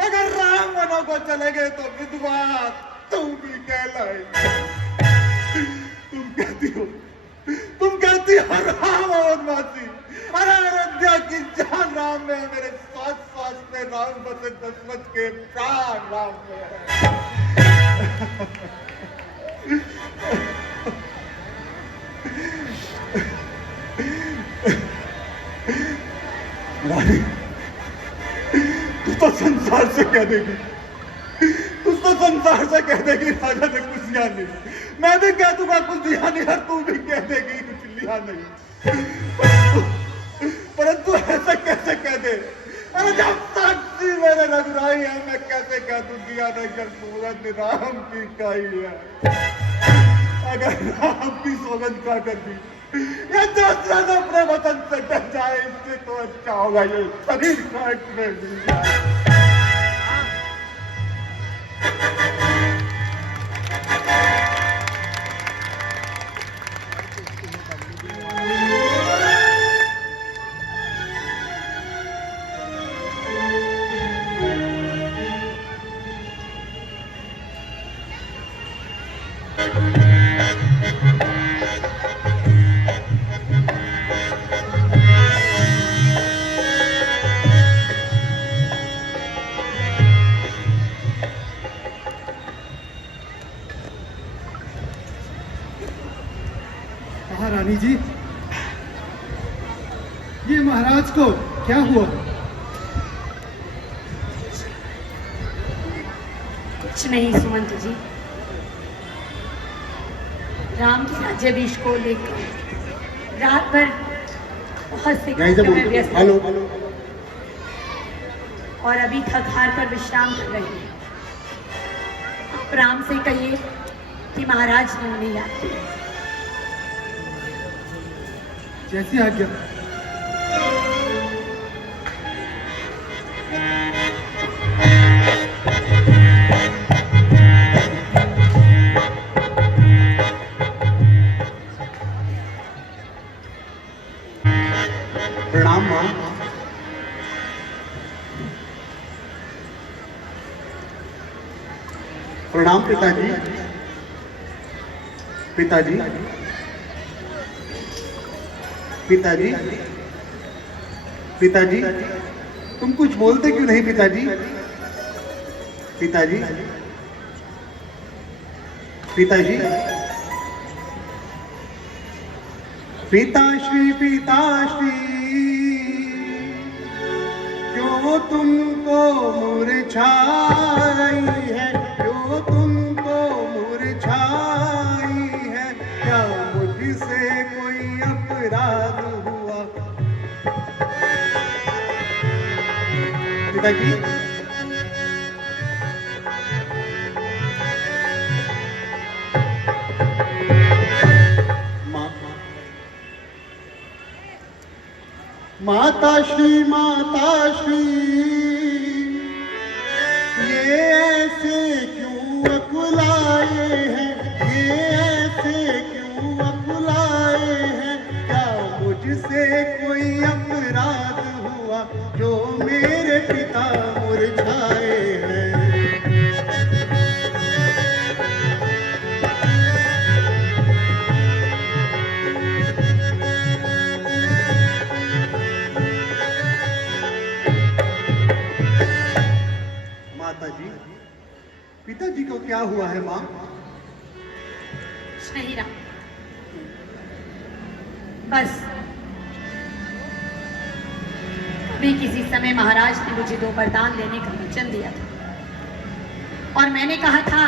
अगर राम वनों को चले गए तो विधवा तू भी कहलाएगी। तुम कहती हो राम वनवासी, अरे अयोध्या की जान राम में है, मेरे सांस सांस में राम बसे, दशरथ के प्राण राम में है। रानी, तू तो संसार से कह देगी, तू तो संसार से कह देगी राजा ने कुछ लिया नहीं। मैं भी कह दूंगा कुछ लिया नहीं, और तू भी कह देगी कुछ लिया नहीं। परंतु ऐसा कैसे कह दे? अरे जब साक्षी मेरे रघुराई है, मैं कैसे कह दूं दिया नहीं कर सौगंध राम की काई है। अगर राम की सौगंध का कर दी, ये दशरथ अपने वतन से डर जाए, इससे तो अच्छा होगा ये शरीर काट में मिल जाए। रानी जी, ये महाराज को क्या हुआ? कुछ नहीं सुमंत जी, राम के राज्याभिषेक को लेकर रात भर बहुत से कार्यों में व्यस्त हैं और अभी थक हार कर विश्राम कर रहे हैं। आप राम से कहिए कि महाराज ने उन्हें याद किया। जैसी आज्ञा। प्रणाम मां। प्रणाम पिताजी। पिताजी, पिताजी, पिताजी, तुम कुछ बोलते क्यों नहीं पिताजी? पिताजी, पिताजी, पिताश्री, पिताश्री, क्यों तुमको मुरझाई है? क्यों तुमको मुरझाई है? क्या मुझसे कोई अपराध हुआ? पिताजी, माताश्री, माताश्री, ये ऐसे क्यों अकुलाए हैं? ये ऐसे क्यों अकुलाए हैं? क्या मुझसे कोई अपराध हुआ जो मेरे पिता मुरझाए हैं? माताजी, पिताजी को क्या हुआ है मां? नहीं राम, बस कभी किसी समय महाराज ने मुझे 2 वरदान लेने का वचन दिया था और मैंने कहा था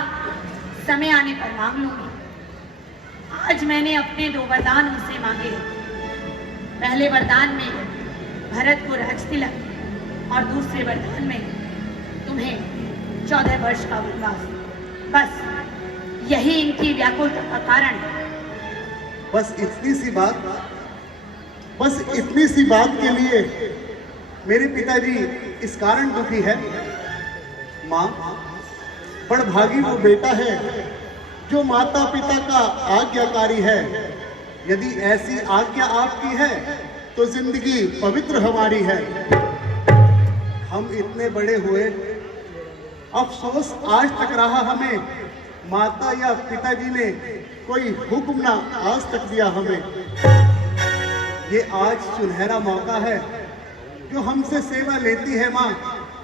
समय आने पर मांग लूंगी। आज मैंने अपने 2 वरदान उनसे मांगे। पहले वरदान में भरत को राज तिलक और दूसरे वरदान में तुम्हें 14 वर्ष का वनवास। बस यही इनकी व्याकुलता का कारण है। बस इतनी सी बात के लिए मेरे पिताजी इस कारण दुखी है। माँ, बड़भागी वो बेटा है जो माता पिता का आज्ञाकारी है। यदि ऐसी आज्ञा आपकी है तो जिंदगी पवित्र हमारी है। हम इतने बड़े हुए, अफसोस आज तक रहा हमें, माता या पिताजी ने कोई हुक्म ना आज तक दिया हमें। ये आज सुनहरा मौका है जो हमसे सेवा लेती है माँ।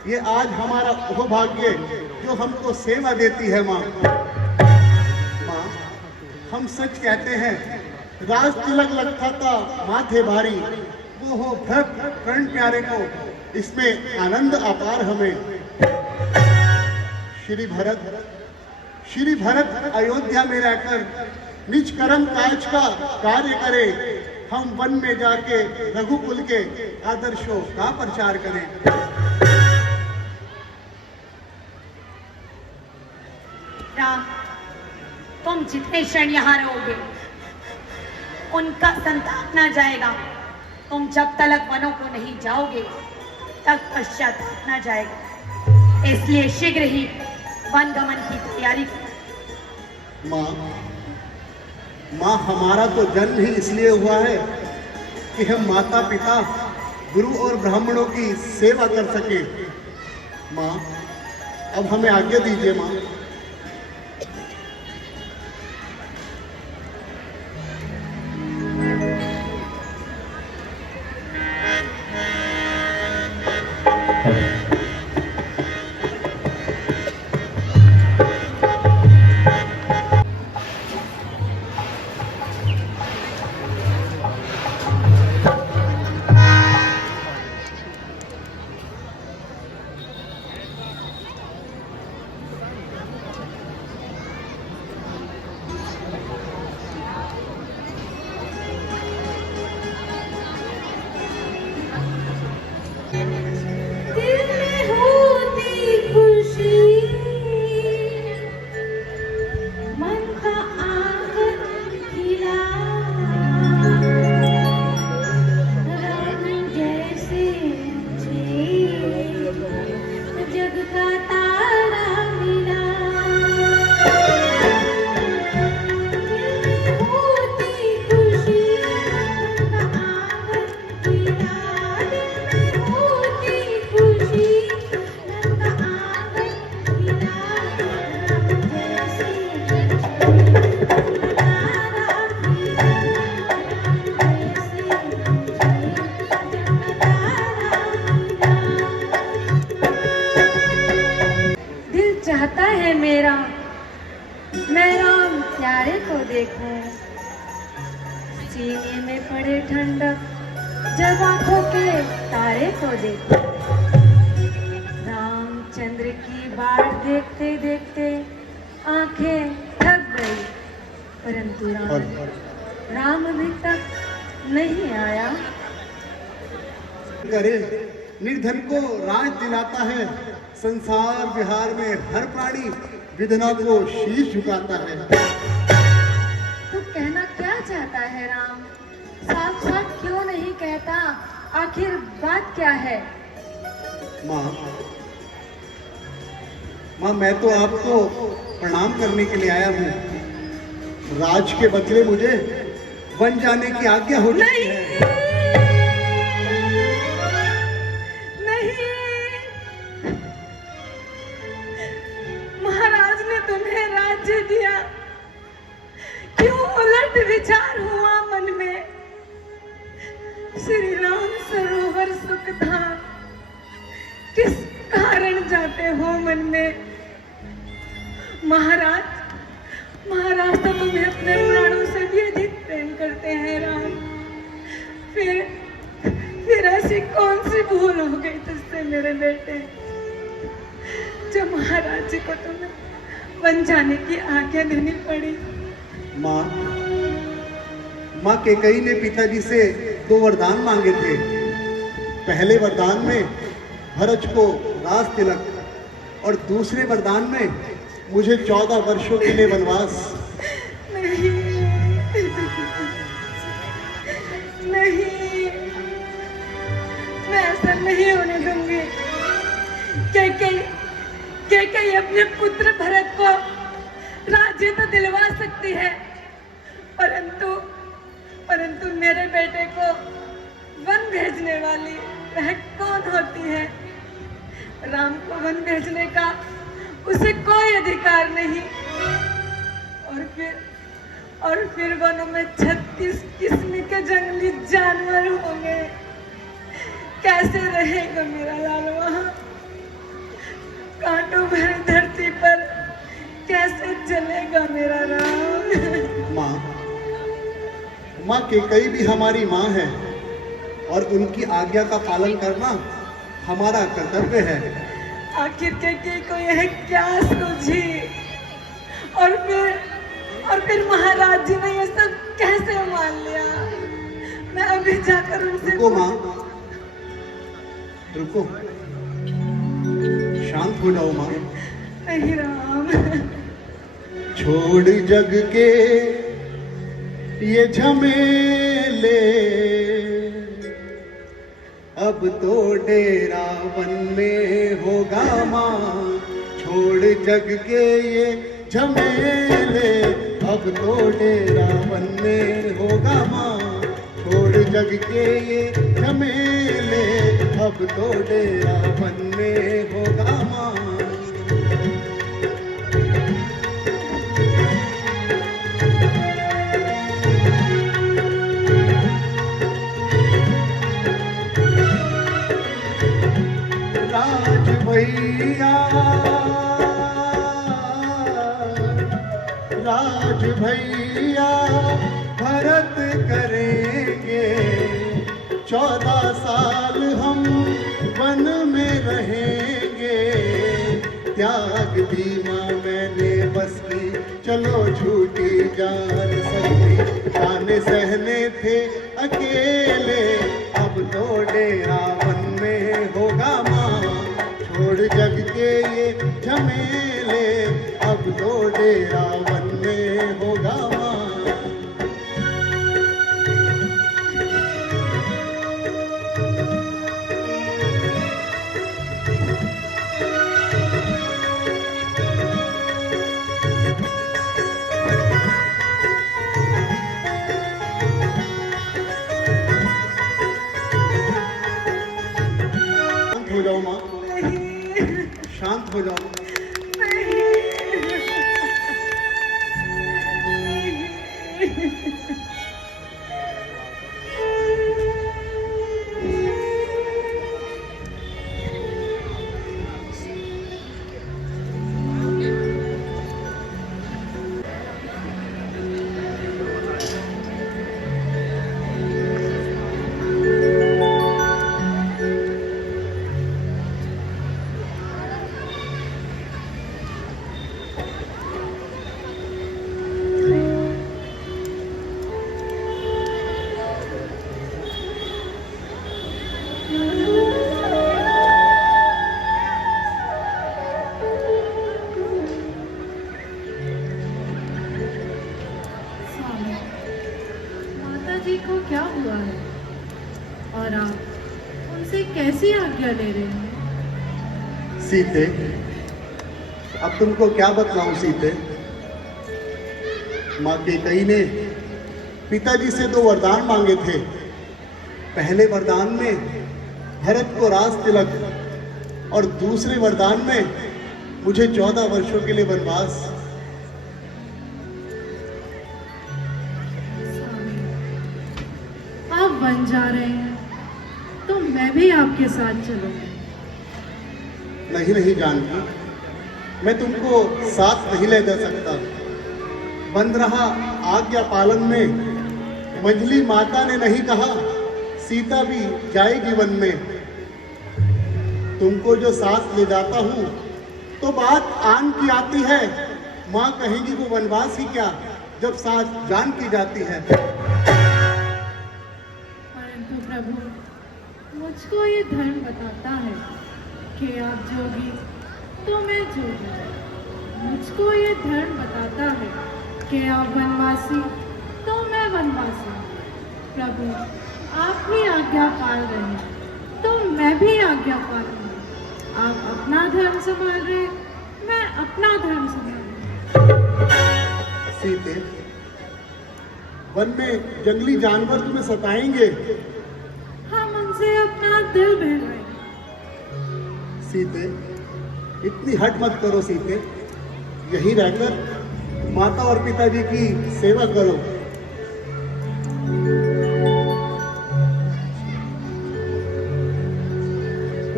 ये आज हमारा सौभाग्य जो हमको सेवा देती है माँ। माँ, हम सच कहते हैं, राज तिलक लगता था माथे भारी, वो हो भक्त कर्ण प्यारे को, इसमें आनंद अपार हमें। श्री भरत अयोध्या में रहकर निज कर्म काज का कार्य करे। हम वन में जाके रघुकुल के आदर्शों का प्रचार करें। राम, तुम जितने क्षण यहाँ रहोगे उनका संताप न जाएगा। तुम जब तक वनों को नहीं जाओगे तब पश्चाताप न जाएगा। इसलिए शीघ्र ही वन गमन की तैयारी करो। माँ, हमारा तो जन्म ही इसलिए हुआ है कि हम माता पिता, गुरु और ब्राह्मणों की सेवा कर सके। माँ, अब हमें आज्ञा दीजिए माँ। चाहता है मेरा, मैं राम प्यारे को देखूं। सीने में पड़े ठंडक जब आंखों के तारे को देखूं। रामचंद्र की बाट देखते देखते आंखें थक गई, परंतु राम अभी तक नहीं आया। करे निर्धन को राज दिलाता है, संसार विहार में हर प्राणी विधना को शीश झुकाता है। तू कहना क्या चाहता है राम? साफ साफ क्यों नहीं कहता? आखिर बात क्या है? माँ, मैं तो आपको प्रणाम करने के लिए आया हूँ। राज के बदले मुझे वन जाने की आज्ञा हो चुकी है। महाराज ने तुम्हें राज्य दिया, क्यों उलट विचार हुआ मन में? श्री राम सरोवर सुख था, किस कारण जाते हो मन में? महाराज तो तुम्हें अपने प्राणों से भी अधिक प्रेम करते हैं राम। फिर ऐसी कौन सी भूल हो गई तुझसे मेरे बेटे, जो महाराज जी को तुम्हें वन जाने की आज्ञा देनी पड़ी? माँ, माँ कैकेयी ने पिताजी से 2 वरदान मांगे थे। पहले वरदान में भरत को राज तिलक और दूसरे वरदान में मुझे 14 वर्षों के लिए वनवास। नहीं नहीं, मैं ऐसा नहीं होने दूंगी। कैकेयी अपने पुत्र भरत को राज्य तो दिलवा सकती है, परंतु मेरे बेटे को वन भेजने वाली वह कौन होती है? राम को वन भेजने का उसे कोई अधिकार नहीं। और फिर वनों में 36 किस्म के जंगली जानवर होंगे। कैसे रहेगा मेरा लाल वहाँ? कांटों भरी धरती पर कैसे चलेगा मेरा राम? माँ कैकेयी भी हमारी माँ है और उनकी आज्ञा का पालन करना हमारा कर्तव्य है। आखिर कैकेयी को यह क्या सूझी? और फिर महाराज जी ने यह सब कैसे मान लिया? मैं अभी जाकर उनसे रुको माँ, रुको, शांत हो जाओ माँ। नहीं राम, छोड़ जग के ये झमेले, अब तो डेरा वन में होगा माँ। छोड़ जग के ये झमेले, अब तो डेरा वन में होगा माँ। छोड़ जग के ये झमेले, अब तो डेरा वन में होगा माँ। राज भैया भरत करेंगे, 14 साल हम वन में रहेंगे। त्याग दी माँ मैंने बस की, चलो झूठी जान सकती। ताने सहने थे अकेले, अब तो डेरा वन में होगा माँ। छोड़ जग के ये झमेले, अब तो डेरा वन में होगा माँ। शांत हो जाओ माँ, शांत हो जाओ। जी को क्या हुआ है और आप उनसे कैसी आज्ञा ले रहे हैं? सीते, अब तुमको क्या बतलाऊं सीते। माँ कैकेयी ने पिताजी से 2 वरदान मांगे थे। पहले वरदान में भरत को राज तिलक और दूसरे वरदान में मुझे 14 वर्षों के लिए वनवास। आप वन जा रहे हैं तो मैं भी आपके साथ चलूंगी। नहीं नहीं जानकी, मैं तुमको साथ नहीं ले जा सकता। बंद रहा आज्ञा पालन में। मंजली माता ने नहीं कहा सीता भी जाएगी वन में। तुमको जो साथ ले जाता हूँ तो बात आन की आती है। माँ कहेगी वो वनवास ही क्या जब साथ जान की जाती है। प्रभु, मुझको ये धर्म बताता है कि आप जोगी तो मैं जोगी। मुझको ये धर्म बताता है कि आप वनवासी तो मैं वनवासी। प्रभु, आप भी आज्ञा पाल रहे तो मैं भी आज्ञा पाल रही। आप अपना धर्म संभाल रहे, मैं अपना धर्म संभाल रही। सीते, वन में जंगली जानवर तुम्हें सताएंगे। हम उनसे अपना दिल बहलाएं। सीते, इतनी हट मत करो सीते, यहीं रहकर माता और पिताजी की सेवा करो।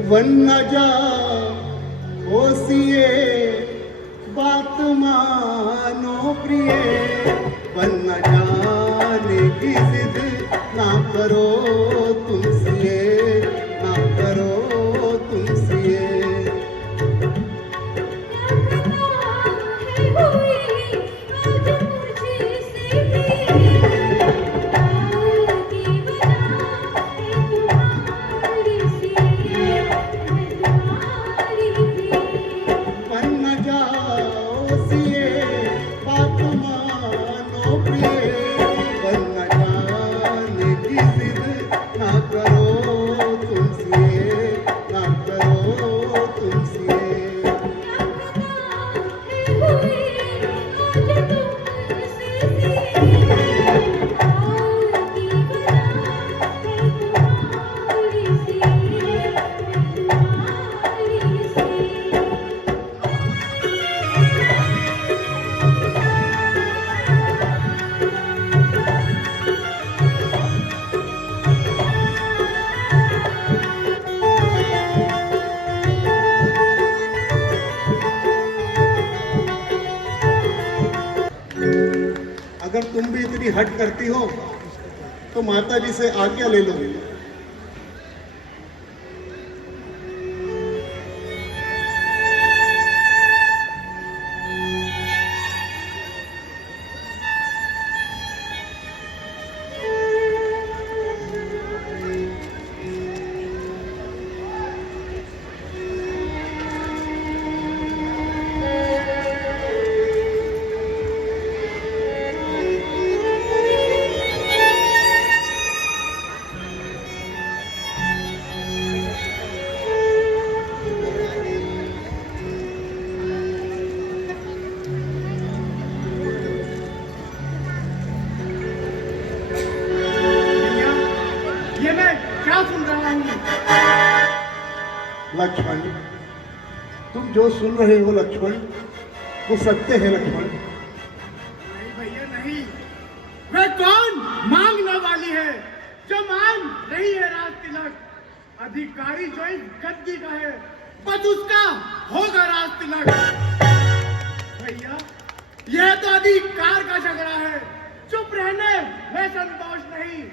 वन न जा होसिए बात मानो प्रिय, वन न जाने की जिद ना करो तुमसे, ना करो तुमसे। अगर तुम भी इतनी हट करती हो तो माता जी से आज्ञा ले लो। लक्ष्मण, तुम जो सुन रहे हो लक्ष्मण, वो सत्य है लक्ष्मण। नहीं भैया नहीं, वे कौन मांगने वाली है जो मांग रही है राज तिलक? अधिकारी जो इस गद्दी का है बस उसका होगा राज तिलक। भैया, यह तो अधिकार का झगड़ा है। चुप रहने में संतोष नहीं,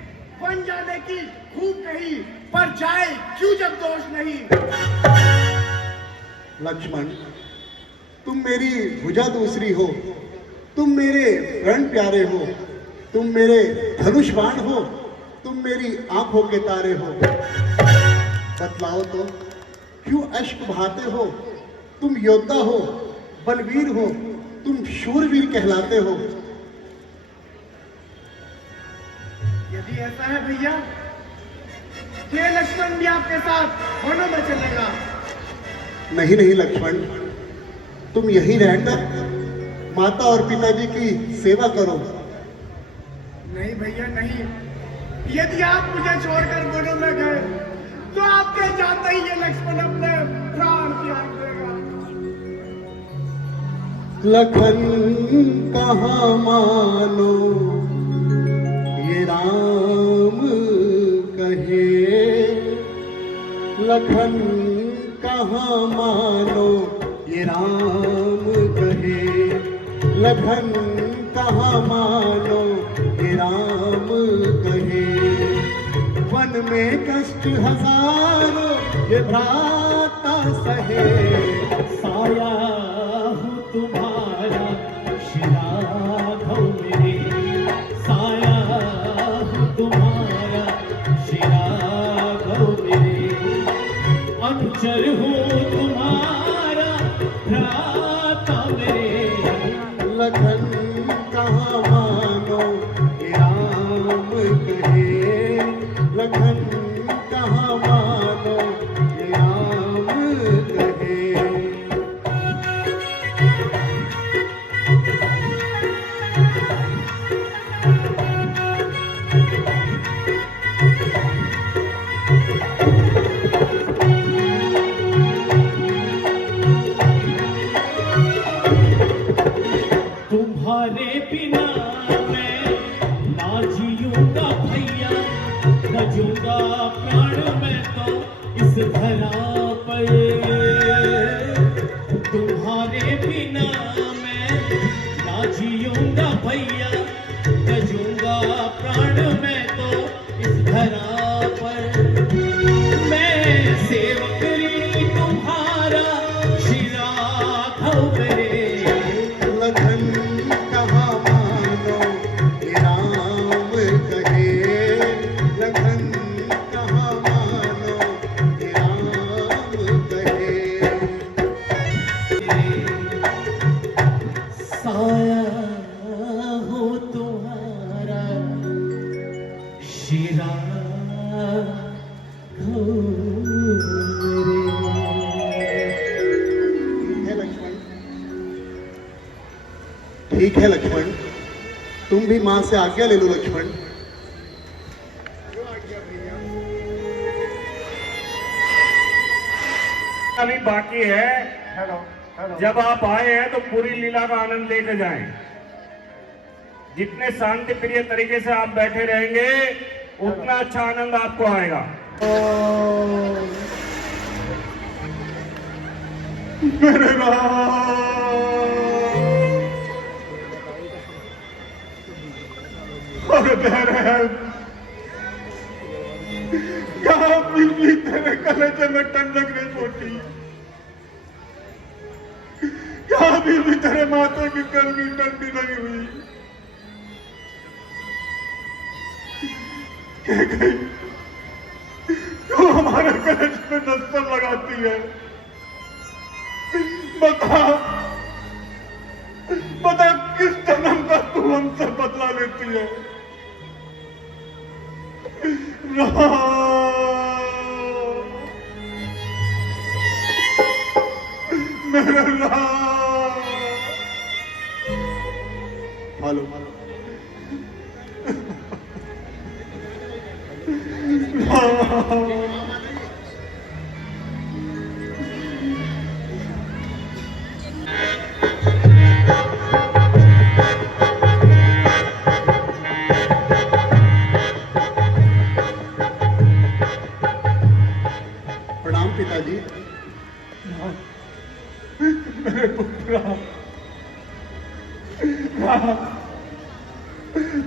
बन जाने की खूब कही, पर जाए क्यों जब दोष नहीं। लक्ष्मण, तुम मेरी भुजा दूसरी हो, तुम मेरे रण प्यारे हो, तुम मेरे धनुष बाण हो, तुम मेरी आंखों के तारे हो। बतलाओ तो क्यों अश्क बहाते हो? तुम योद्धा हो, बलवीर हो, तुम शूरवीर कहलाते हो। यदि ऐसा है भैया, ये लक्ष्मण भी आपके साथ होने में चलेगा। नहीं नहीं लक्ष्मण, तुम यहीं रहकर माता और पिताजी की सेवा करो। नहीं भैया नहीं, यदि आप मुझे छोड़कर वनों में गए तो आपके जाते ही ये लक्ष्मण अपने प्राण त्याग देगा। लखन कहाँ मानो ये राम कहे, लखन कहाँ मानो ये राम कहे, लखन कहाँ मानो ये राम कहे। वन में कष्ट हजारों ये भ्राता सहे, साया हूँ तुम्हारा शिराघव मेरे, साया हूँ तुम्हारा शिरा अनुचर हूँ तुम्हारा भ्राता मेरे। लखन कहाँ मानो ये राम कहे, लखन कहाँ मानो ये राम कहे। तुम्हारे बिना मैं ना जीऊंगा भैया, न जीऊंगा प्राण मैं तो इस धरा पर। तुम्हारे बिना मैं ना जीऊंगा भैया, न जीऊंगा प्राण मैं तो इस धरा पर। मैं सेवक री तुम्हारा श्री राघव मेरे। लखन कहाँ मानो ये राम कहे, लखन कहाँ मानो ये राम कहे। साया हो तुम्हारा श्री राघव मेरे। है लक्ष्मण, ठीक है लक्ष्मण, तुम भी मां से आज्ञा ले लो लक्ष्मण। अभी बाकी है। जब आप आए हैं तो पूरी लीला का आनंद लेकर जाएं। जितने शांति प्रिय तरीके से आप बैठे रहेंगे उतना अच्छा आनंद आपको आएगा। मेरे राम, अरे बहन, क्या बीवी तेरे कलेजे में ठंडक नहीं छोटी? क्या बीवी तेरे माथे की गर्मी ठंडी नहीं हुई? कह गई क्यों हमारे कलेजे में दस्तक लगाती है? बता बता, किस जन्म का तू हमसे बदला लेती है? मेरे राम, हेलो प्रणाम पिताजी। मेरे पुत्रा,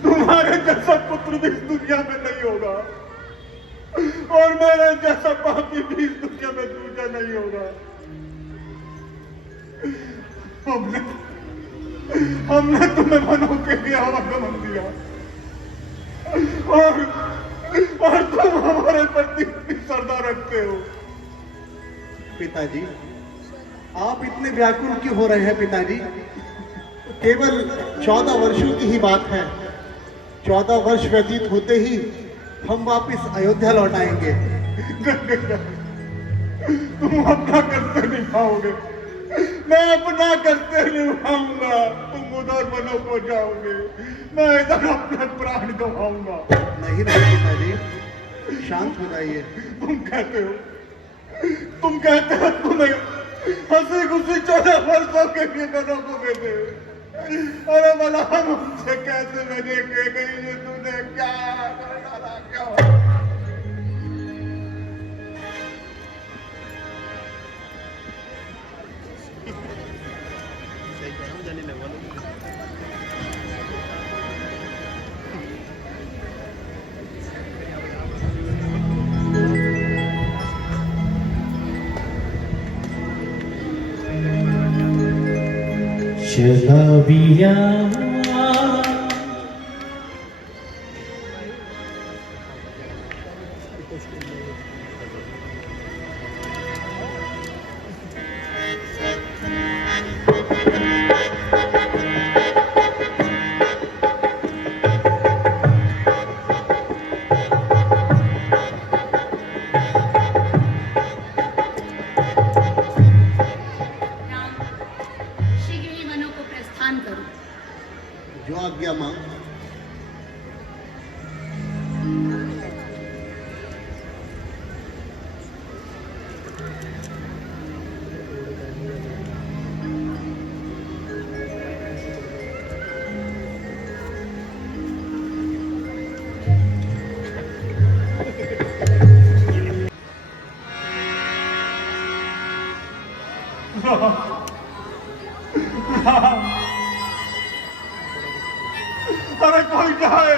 तुम्हारे जैसा पुत्र भी इस दुनिया में नहीं होगा और मेरे जैसा पापी भी इस दुनिया में दूसरा नहीं होगा। हमने तुम्हें मनों के लिए आवागमन दिया और तुम हमारे प्रति इतनी श्रद्धा रखते हो। पिताजी, आप इतने व्याकुल क्यों हो रहे हैं पिताजी? केवल 14 वर्षों की ही बात है। 14 वर्ष व्यतीत होते ही हम वापस अयोध्या लौट आएंगे। तुम अपना कर्तव्य निभाओगे, मैं अपना कर्तव्य निभाऊंगा। तुम उधर वनों को जाओगे, मैं इधर अपने प्राण गंवाऊंगा। नहीं नहीं पिताजी, शांत हो जाइए। तुम कहते हो तुम्हें हंसी खुशी 14 वर्षों के लिए वनों को भेजे। अरे भला हम उनसे कैसे भेजे के गई? ये तूने क्या डाला? क्या शराबिया आज्ञा मां। अरे कोई जाए,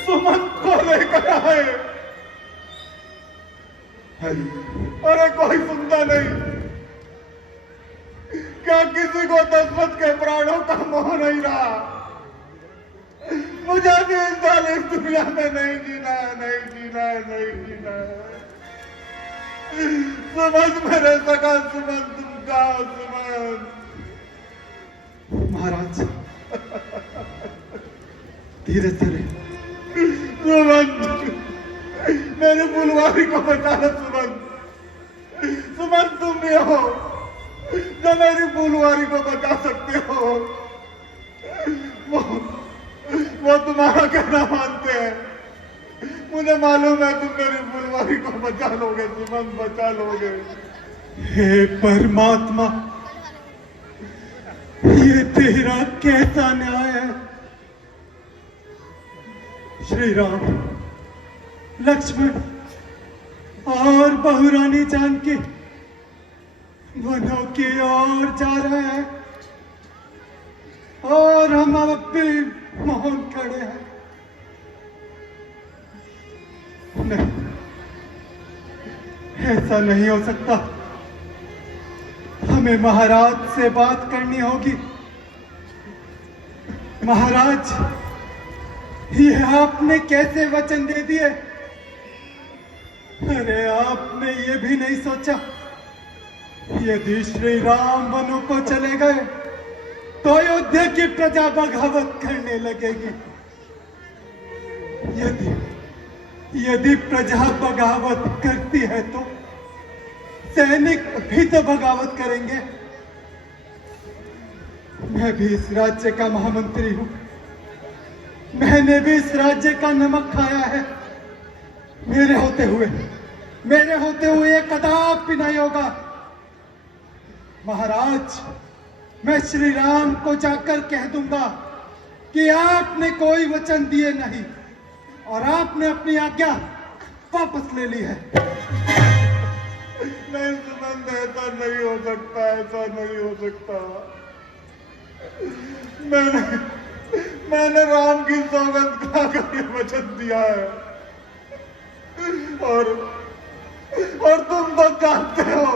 सुमंत को लेकर आए। अरे कोई सुनता नहीं, क्या किसी को दशरथ के प्राणों का मोह नहीं रहा? मुझे भी इस जालिम दुनिया में नहीं जीना है, नहीं जीना है, नहीं जीना है। सुमंत मेरे सका, सुमंत तुम कहा? सुमंत महाराज धीरे धीरे। सुमंत, मेरे बुलवारी को बचा लो सुमंत। सुमंत तुम भी हो जो मेरी बुलवारी को बचा सकते हो। वो तुम्हारा कहना मानते हैं। मुझे मालूम है तुम मेरी बुलवारी को बचा लोगे सुमंत, बचा लोगे। हे परमात्मा, ये तेरा कैसा न्याय है? श्री राम, लक्ष्मण और बहुरानी जानकी वनों की ओर जा रहे हैं और हम अब भी मौन खड़े हैं। नहीं, ऐसा नहीं हो सकता। हमें महाराज से बात करनी होगी। महाराज, ये आपने कैसे वचन दे दिए? अरे आपने ये भी नहीं सोचा यदि श्री राम वनों को चले गए तो अयोध्या की प्रजा बगावत करने लगेगी। यदि प्रजा बगावत करती है तो सैनिक भी तो बगावत करेंगे। मैं भी इस राज्य का महामंत्री हूं, मैंने भी इस राज्य का नमक खाया है। मेरे होते हुए ये कदापि नहीं होगा। महाराज, मैं श्री राम को जाकर कह दूंगा कि आपने कोई वचन दिए नहीं और आपने अपनी आज्ञा वापस ले ली है। नहीं सुमंत, ऐसा नहीं हो सकता, ऐसा नहीं हो सकता। मैंने राम की सौगंध खाकर ये वचन दिया है और तुम तो जानते हो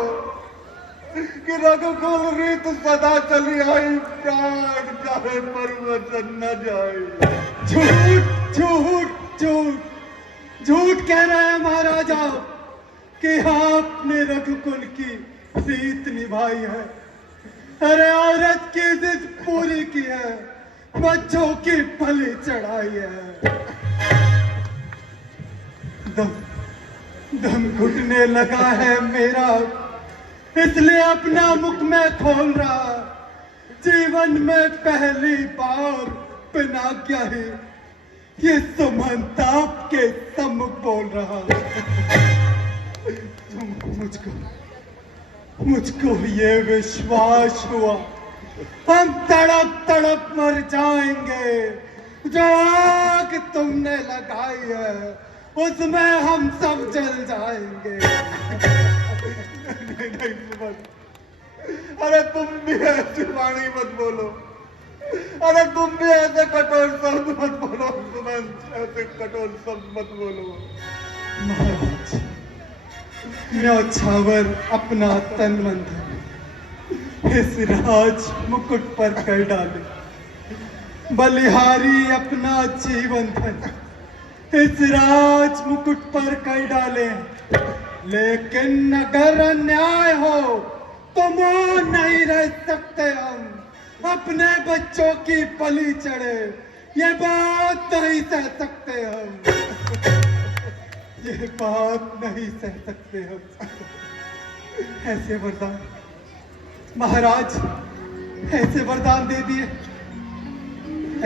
कि रघुकुल रीत सदा चली आई, प्राण जाए पर वचन न जाए। झूठ झूठ झूठ झूठ कह रहे हैं महाराज आप कि आपने रघुकुल की रीत निभाई है। अरे औरत की जिद पूरी की है, बच्चों की बलि चढ़ाई है। दम घुटने लगा है मेरा, इसलिए अपना मुख में खोल रहा। जीवन में पहली बार बिना क्या ही ये सुमंत आपके सम्मुख बोल रहा। मुझको ये विश्वास हुआ हम तड़प तड़प मर जाएंगे। जो आग तुमने लगाई है उसमें हम सब जल जाएंगे। नहीं सुमंत, अरे तुम भी ऐसी वाणी मत बोलो। अरे तुम भी ऐसे कठोर शब्द मत बोलो सुमंत, ऐसे कठोर शब्द मत बोलो। महाराज, न्यौछावर अपना तन मन धन इस राज मुकुट पर कर डाले। बलिहारी अपना जीवन धन इस राज मुकुट पर कर डाले। लेकिन अगर अन्याय हो तो मौन नहीं रह सकते हम। अपने बच्चों की बलि चढ़े ये बात नहीं सह सकते हम। ये बात नहीं सह सकते हम। ऐसे वरदान महाराज, ऐसे वरदान दे दिए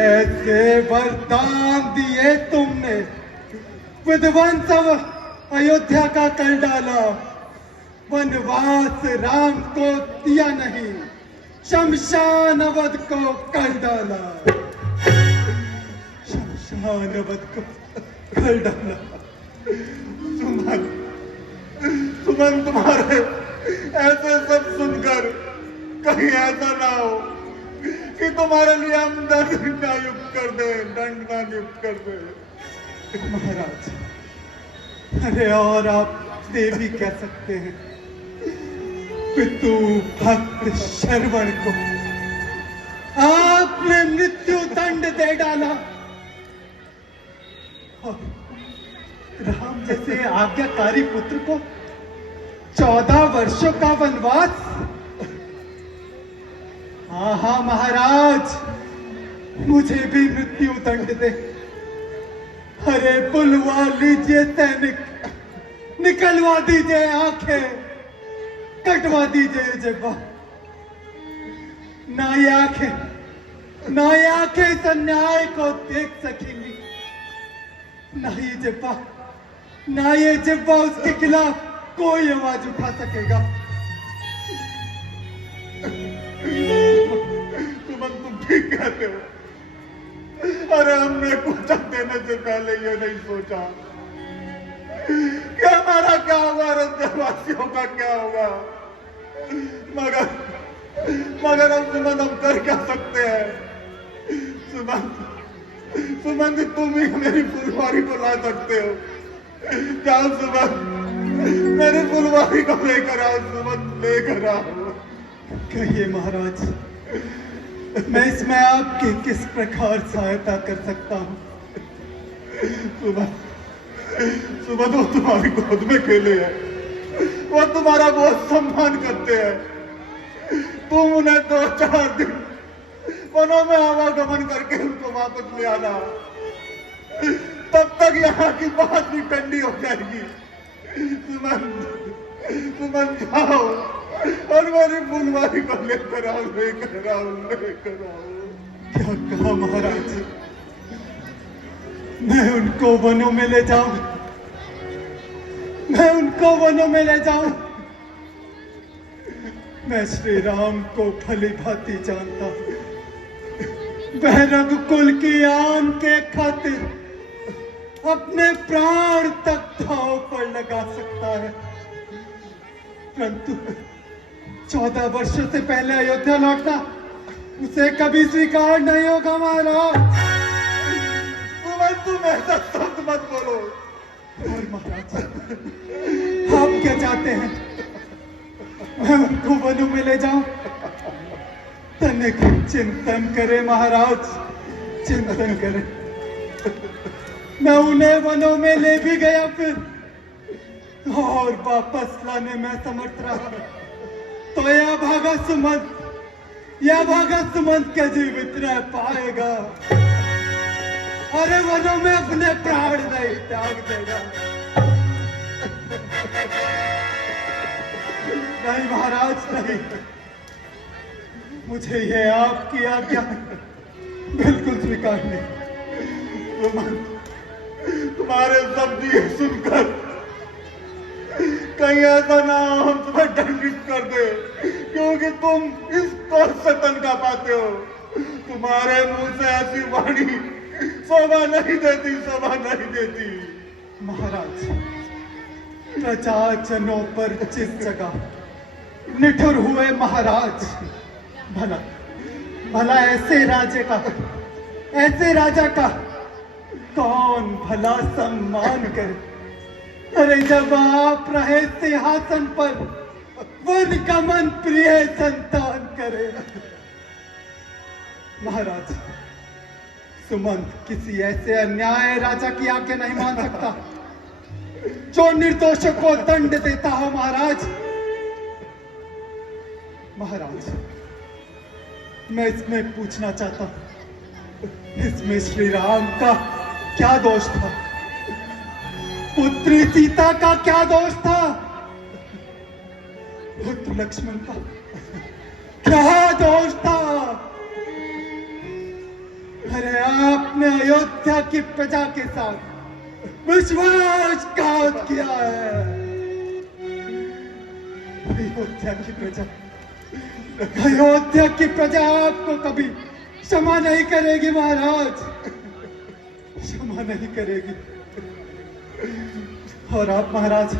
ऐसे वरदान दिए तुमने, विध्वंस अयोध्या का कर डाला, वनवास राम को दिया नहीं, शमशान अवध को कर डाला, शमशान अवध को कर डाला। सुमन, सुमन, तुम्हारे ऐसे सब सुनकर कहीं ऐसा ना हो कि तुम्हारे लिए हम दंड ना नियुक्त कर दे, दंड ना नियुक्त कर दे। महाराज, अरे और आप देवी कह सकते हैं, पितु भक्त श्रवण को आपने मृत्यु दंड दे डाला। और राम जैसे आज्ञाकारी पुत्र को 14 वर्षों का वनवास। हाँ महाराज, मुझे भी मृत्यु दंड दे। अरे बुलवा लीजिए सैनिक, निकलवा दीजिए आंखें, कटवा दीजिए जिह्वा। ना ये आंखें इस अन्याय को देख सकेंगी, ना ये जिह्वा उसके खिलाफ कोई आवाज उठा सकेगा। तुम ठीक कहते हो। अरे हमने कुछ देने से पहले ये नहीं सोचा कि हमारा क्या होगा, राज्यवासियों का क्या होगा। मगर हम सुमन, हम कर क्या सकते हैं। सुमन जी, तुम ही मेरी फुलवारी को ला सकते हो। जाओ सुमन, मेरी फुलवारी को लेकर आओ। सुमन, लेकर आओ। कहिए महाराज, मैं इसमें आपकी किस प्रकार सहायता कर सकता हूँ? सुमन, वो तुम्हारी गोद में खेले हैं, वो तुम्हारा बहुत सम्मान करते हैं। तुम उन्हें 2-4 दिन वनों में आवागमन करके उनको वापस ले आना। तब तक यहाँ की बात भी ठंडी हो जाएगी। सुमन, जाओ और मेरी फुलवारी को लेकर आओ, लेकर आओ, लेकर आओ। क्या कहा महाराज? मैं उनको वनों में ले जाऊं? मैं उनको वनों में ले जाऊं? मैं श्री राम को भली भांति जानता हूं। वह रघुकुल की आन के खातिर अपने प्राण तक दांव पर लगा सकता है, परंतु 14 वर्षों से पहले अयोध्या लौटना उसे कभी स्वीकार नहीं होगा महाराज। तुम ऐसा शब्द मत बोलो। और महाराज, आप क्या चाहते हैं? मैं उनको वनों में ले जाऊं? तनिक चिंतन करे महाराज, चिंतन करे। मैं उन्हें वनों में ले भी गया फिर और वापस लाने में समर्थ रहा, तो यह भागा सुमंत के जीवित रह पाएगा। अरे वनों में अपने प्राण नहीं त्याग देगा। नहीं महाराज, नहीं। मुझे यह आपकी आज्ञा बिल्कुल स्वीकार नहीं। तुम्हारे शब्द ये सुनकर कहीं ऐसा ना हम तुम्हें दंडित कर दे, क्योंकि तुम इस कौन से तनखा पाते हो। तुम्हारे मुंह से ऐसी वाणी शोभा नहीं देती, शोभा नहीं देती। महाराज, प्रजाजनों पर जिस जगह निठुर हुए महाराज, भला ऐसे राजा का कौन भला सम्मान करे? अरे जब आप रहे सिंहासन पर, वन का मन प्रिय संतान करे। महाराज, सुमंत किसी ऐसे अन्याय राजा की आज्ञा नहीं मान सकता जो निर्दोषों को दंड देता हो। महाराज, मैं इसमें पूछना चाहता हूं, इसमें श्री राम का क्या दोष था? पुत्री सीता का क्या दोष था? पुत्र लक्ष्मण का क्या दोष था? अरे आपने अयोध्या की प्रजा के साथ विश्वासघात किया है। अयोध्या की प्रजा आपको कभी क्षमा नहीं करेगी महाराज, क्षमा नहीं करेगी। और आप महाराज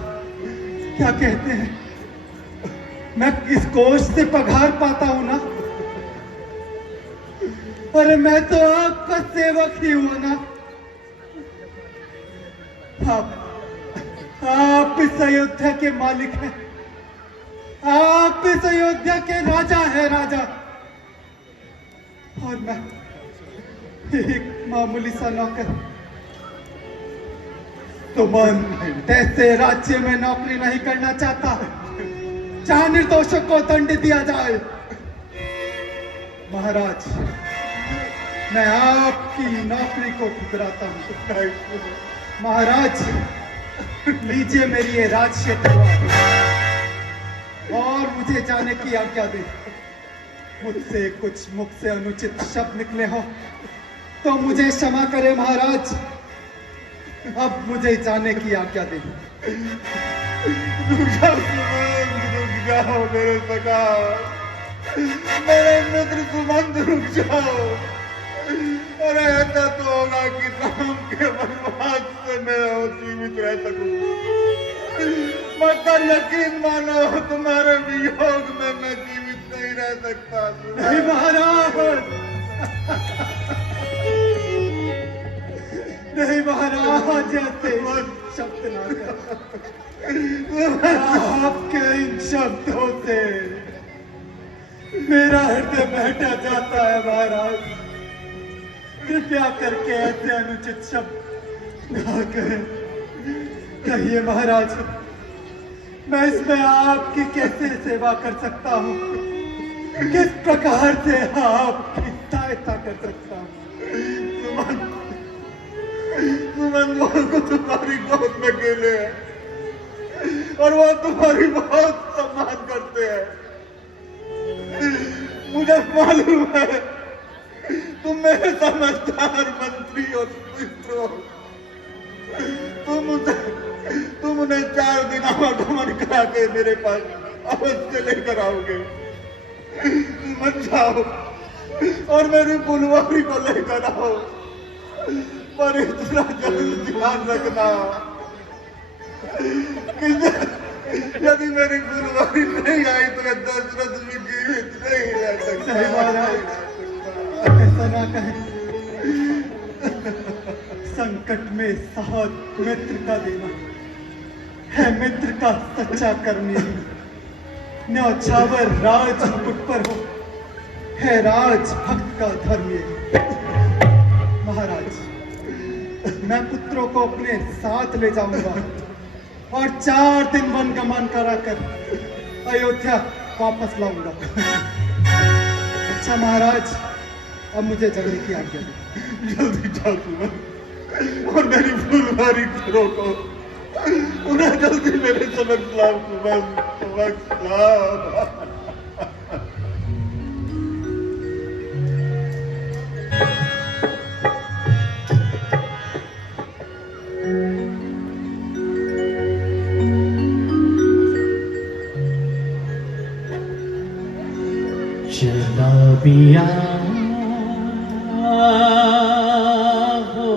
क्या कहते हैं, मैं इस कोष से पगार पाता हूं ना? अरे मैं तो आपका सेवक ही हूं ना। आप इस अयोध्या के मालिक हैं, आप इस अयोध्या के राजा हैं, राजा। और मैं एक मामूली सा नौकर। तुम ऐसे राज्य में नौकरी नहीं करना चाहता जहां निर्दोषों को दंड दिया जाए। महाराज, मैं आपकी नौकरी को ठुकराता हूं। महाराज, लीजिए मेरी ये राज क्षेत्र और मुझे जाने की आज्ञा दे। मुझसे कुछ मुख से अनुचित शब्द निकले हो तो मुझे क्षमा करे महाराज। अब मुझे जाने की आज्ञा दे। रुक जाओ मेरे सखा, मेरे मित्र सुमंत, रुक जाओ। अरे ऐसा तो होगा कि राम के वनवास से मैं जीवित रह सकूं, मगर यकीन मानो तुम्हारे वियोग में मैं जीवित नहीं रह सकता। नहीं महाराज, नहीं महाराज, ऐसे शब्द ना कर। आपके इन शब्दों से मेरा हृदय बैठा जाता है महाराज। कृपया करके ऐसे अनुचित शब्द ना कहें। कहिए महाराज, मैं इसमें आपकी कैसे सेवा कर सकता हूँ, किस प्रकार से आपकी सहायता कर सकता हूँ? सुमन को तुम्हारी गोद में खेले हैं और वो तुम्हारी बहुत सम्मान करते हैं। मुझे मालूम है तुम मेरे समझदार मंत्री और मित्र हो। तुम उन्हें 4 दिन आवागमन करा के मेरे पास अवश्य लेकर आओगे। मत जाओ और मेरी फुलवारी को लेकर आओ, पर इतना जल्द ध्यान रखना कि यदि मेरी फुलवारी नहीं आई तो मैं दशरथ भी जीवित नहीं रह सकता। ऐसा ना कहें। संकट में साथ मित्र का देना है मित्र का सच्चा कर्मी। न्यौछावर राज मुकुट पर हो है राज भक्त का धर्म। महाराज, मैं पुत्रों को अपने साथ ले जाऊंगा और 4 दिन वन गमन कराकर अयोध्या वापस लाऊंगा। अच्छा महाराज, अब मुझे जल्दी की आज्ञा दे। जल्दी जाओ सुमन और मेरी फुलवारी घरों को उन्हें जल्दी मेरे समझ लाओ। सुमन, समझ लाओ। चला पिया हो,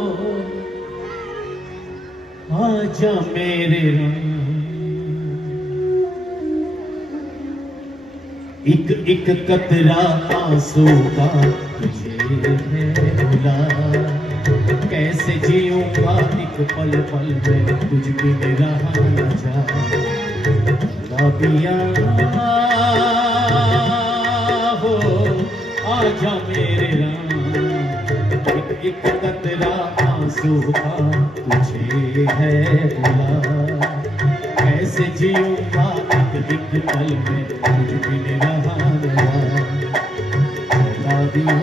आजा मेरे राम, एक एक कतरा आंसू का तुझे है बुला। कैसे जीऊंगा एक पल पल में तुझ बिन रहा न जा। चला पिया हो, आजा मेरे राम, एक एक कतरा आंसू का तुझे है बुला। कैसे जीऊंगा एक एक पल में तुझ बिन रहा न जा। चला पिया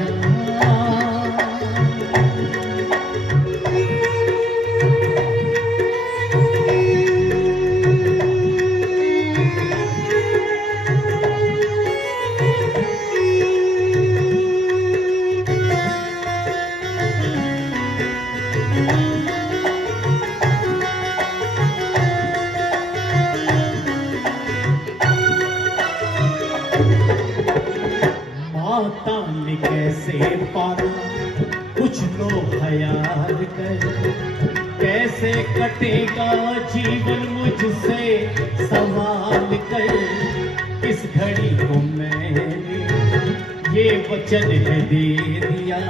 माता ने कैसे पाला कुछ तो ख्याल कर, कैसे कटेगा जीवन मुझसे सवाल कर। इस घड़ी को मैंने ये वचन है दे दिया,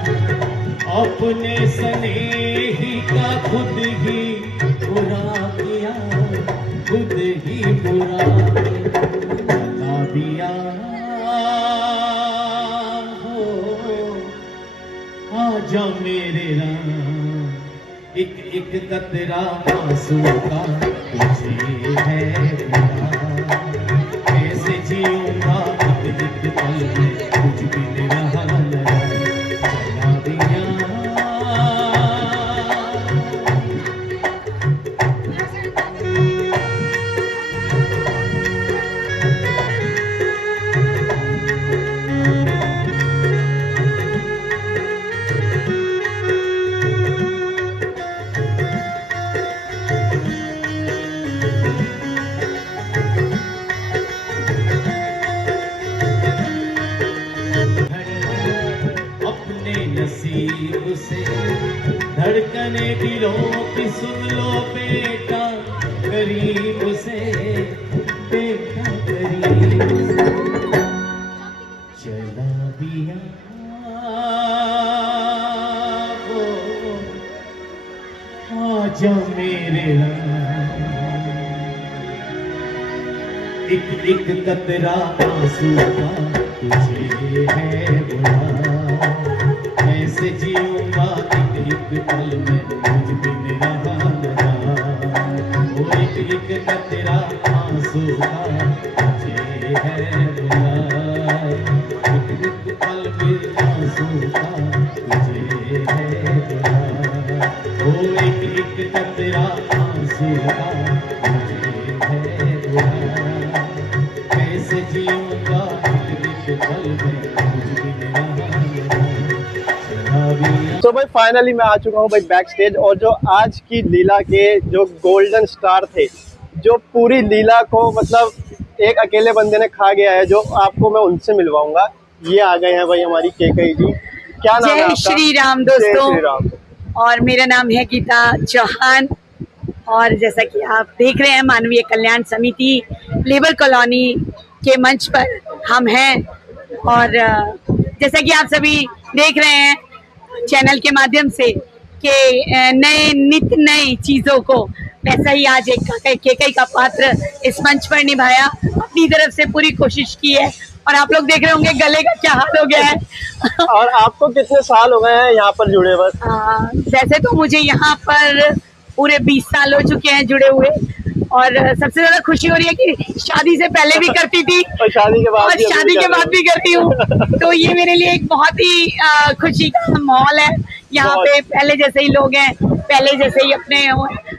अपने स्नेही का खुद ही बुरा किया, खुद ही बुरा बता दिया। हो आजा मेरे राम, एक एक कतरा आंसू का तुझे है बुरा। कैसे जीऊंगा एक एक पल में कुछ भी मेरा हाल चला दिया। अपने नसीब से धड़कने दिलों की सुन लो बेटा, करीब से बेटा करीब से चला दिया। आजा मेरे राम, एक एक कतरा आंसू का तुझे है बुरा। कैसे जीऊंगा एक एक पल में मुझ बिन रहा न। वो एक एक कतरा आंसू का तुझे है बुरा। एक एक पल में आंसू का तुझे है बुरा। वो एक एक कतरा आंसू का तुझे है बुरा। कैसे जीऊंगा एक एक पल में मुझ बिन रहा न। तो भाई फाइनली मैं आ चुका हूँ भाई बैक स्टेज, और जो आज की लीला के जो गोल्डन स्टार थे, जो पूरी लीला को मतलब एक अकेले बंदे ने खा गया है, जो आपको मैं उनसे मिलवाऊंगा। ये आ गए हैं भाई हमारी केकई जी। क्या नाम है आपका? जय श्री राम दोस्तों, और मेरा नाम है गीता चौहान। और जैसा कि आप देख रहे हैं, मानवीय कल्याण समिति लेबर कॉलोनी के मंच पर हम हैं। और जैसा कि आप सभी देख रहे हैं चैनल के माध्यम से कि नए नित नई चीजों को, वैसा ही आज एक केकई का पात्र इस मंच पर निभाया, अपनी तरफ से पूरी कोशिश की है। और आप लोग देख रहे होंगे गले का क्या हाल हो गया है। और आपको कितने साल हो गए हैं यहाँ पर जुड़े? बस वैसे तो मुझे यहाँ पर पूरे 20 साल हो चुके हैं जुड़े हुए। और सबसे ज्यादा खुशी हो रही है कि शादी से पहले भी करती थी और शादी के बाद भी करती हूँ। तो ये मेरे लिए एक बहुत ही खुशी का माहौल है। यहाँ पे पहले जैसे ही लोग हैं, पहले जैसे ही अपने।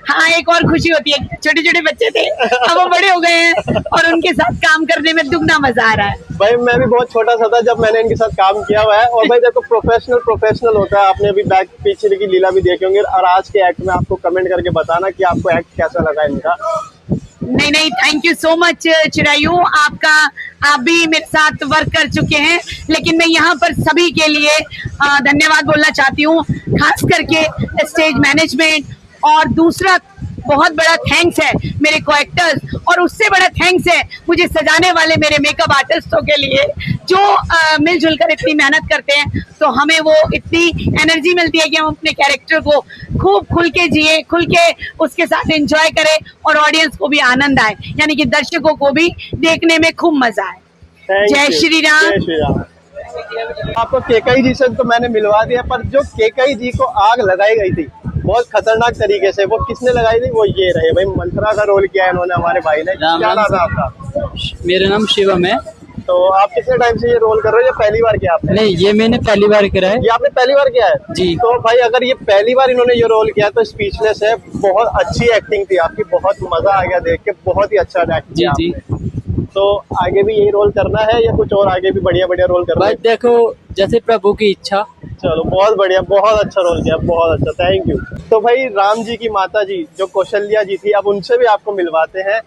हाँ, एक और खुशी होती है, छोटे छोटे बच्चे थे अब वो बड़े हो गए हैं और उनके साथ काम करने में दुगना मजा आ रहा है। भाई मैं भी बहुत छोटा सा था जब मैंने इनके साथ काम किया हुआ है। और भाई देखो प्रोफेशनल होता है। आपने अभी बैक पीछे की लीला भी देखे होंगे। और आज के एक्ट में आपको कमेंट करके बताना कि आपको एक्ट कैसा लगा इनका। नहीं, thank you so much Chirayu, आप भी मेरे साथ वर्क कर चुके हैं। लेकिन मैं यहाँ पर सभी के लिए धन्यवाद बोलना चाहती हूँ, खास करके स्टेज मैनेजमेंट। और दूसरा बहुत बड़ा थैंक्स है मेरे को एक्टर्स, और उससे बड़ा थैंक्स है मुझे सजाने वाले मेरे मेकअप आर्टिस्टों के लिए, जो मिलजुल कर इतनी मेहनत करते हैं। तो हमें वो इतनी एनर्जी मिलती है कि हम अपने कैरेक्टर को खूब खुल के जिए, खुल के उसके साथ एंजॉय करें, और ऑडियंस को भी आनंद आए, यानी कि दर्शकों को भी देखने में खूब मजा आए। जय श्री राम। आपको केकई जी से तो मैंने मिलवा दिया, पर जो केकई जी को आग लगाई गई थी बहुत खतरनाक तरीके से, वो किसने लगाई थी? वो ये रहे भाई, मंत्रा का रोल किया है इन्होंने, हमारे भाई ने। क्या नाम है आपका? मेरा नाम शिवम है। तो आप कितने टाइम से ये रोल कर रहे हो, या पहली बार किया आपने? नहीं, ये मैंने पहली बार करा है। ये आपने पहली बार किया है जी। तो भाई अगर ये पहली बार इन्होंने ये रोल किया तो स्पीचलेस है। बहुत अच्छी एक्टिंग थी आपकी, बहुत मजा आ गया देख के, बहुत ही अच्छा एक्ट किया जी। तो आगे भी यही रोल करना है या कुछ और आगे भी बढ़िया बढ़िया रोल करना है? देखो, जैसे प्रभु की इच्छा। चलो बहुत बढ़िया, बहुत अच्छा रोल किया, बहुत अच्छा, थैंक यू। तो भाई राम जी की माता जी जो कौशल्या जी थी, अब उनसे भी आपको मिलवाते हैं।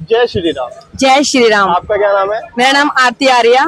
जय श्री राम। जय श्री राम। आपका क्या नाम है? मेरा नाम आरती आर्या।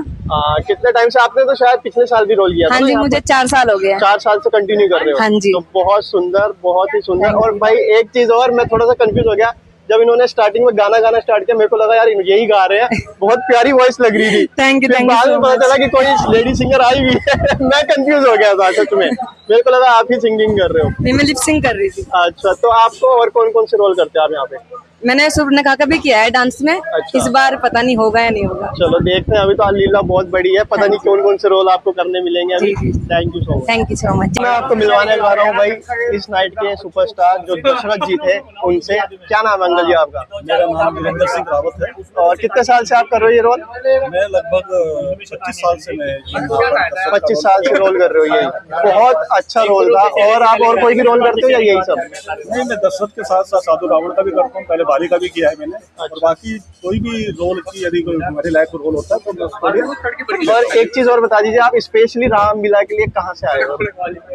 कितने टाइम से? आपने तो शायद पिछले साल भी रोल किया था हाँ ना जी, यहाँ मुझे पर? 4 साल हो गए हैं। 4 साल से कंटिन्यू कर रहे हो? हाँ जी। तो बहुत सुंदर, बहुत ही सुंदर। और भाई एक चीज और, मैं थोड़ा सा कंफ्यूज हो गया जब इन्होंने स्टार्टिंग में गाना गाना स्टार्ट किया, मेरे को लगा यार यही गा रहे हैं, बहुत प्यारी वॉइस लग रही थी। थैंक यू, फिर थैंक यू बाद में so पता much। चला कि कोई लेडी सिंगर आई भी है। मैं कंफ्यूज हो गया था सच में, मेरे को लगा आप ही सिंगिंग कर रहे हो। नहीं, मैं लिपसिंग कर रही थी। अच्छा, तो आपको और कौन कौन से रोल करते हैं आप यहाँ पे? मैंने सुपर्णखा का भी किया है डांस में। अच्छा। इस बार पता नहीं होगा या नहीं होगा। चलो देखते हैं, अभी तो लीला बहुत बड़ी है, पता नहीं कौन कौन से रोल आपको करने मिलेंगे अभी। जी, जी। Thank you so much. Thank you so much. मैं आपको मिलवाने जा रहा हूँ भाई इस नाइट के सुपरस्टार जो दशरथ जी थे उनसे। क्या नाम है अंकल जी आपका? मेरा नाम वीरेंद्र सिंह रावत है और कितने साल से आप कर रहे हो ये रोल? मैं लगभग 25 साल से मैं 25 साल से रोल कर रहे हो, ये बहुत अच्छा रोल था। और आप और कोई भी रोल करते हो या यही सब? नहीं, मैं दशरथ के साथ साथ साधु रावण का भी करता हूँ, पहले बाली का भी किया है मैंने। और बाकी कोई भी रोल की यदि कोई हमारे लायक रोल होता है तो मैं उसको भी। और एक चीज और बता दीजिए, आप स्पेशली रामलीला के लिए कहाँ से आए हो?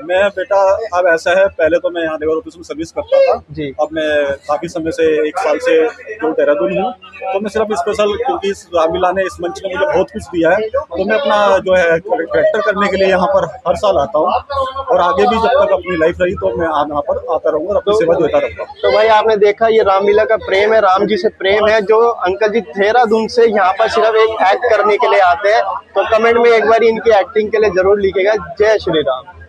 मैं बेटा अब ऐसा है, पहले तो मैं यहाँ लेबर ऑफिस में सर्विस करता था जी। अब मैं काफी समय से 1 साल से जो देहरादून हूँ, तो मैं सिर्फ स्पेशल क्योंकि इस रामलीला ने इस मंच ने मुझे बहुत कुछ दिया है, तो मैं अपना जो है कैरेक्टर करने के लिए यहाँ पर हर साल आता हूँ। और आगे भी जब तक अपनी लाइफ रही तो मैं यहाँ पर आता रहूँगा और अपनी सेवा देता रहूँगा। तो भाई आपने देखा, ये रामलीला का प्रेम है, राम जी से प्रेम है, जो अंकल जी देहरादून से यहाँ पर सिर्फ एक एक्ट करने के लिए आते हैं। तो कमेंट में एक बार इनकी एक्टिंग के लिए जरूर लिखेगा। जय श्री राम।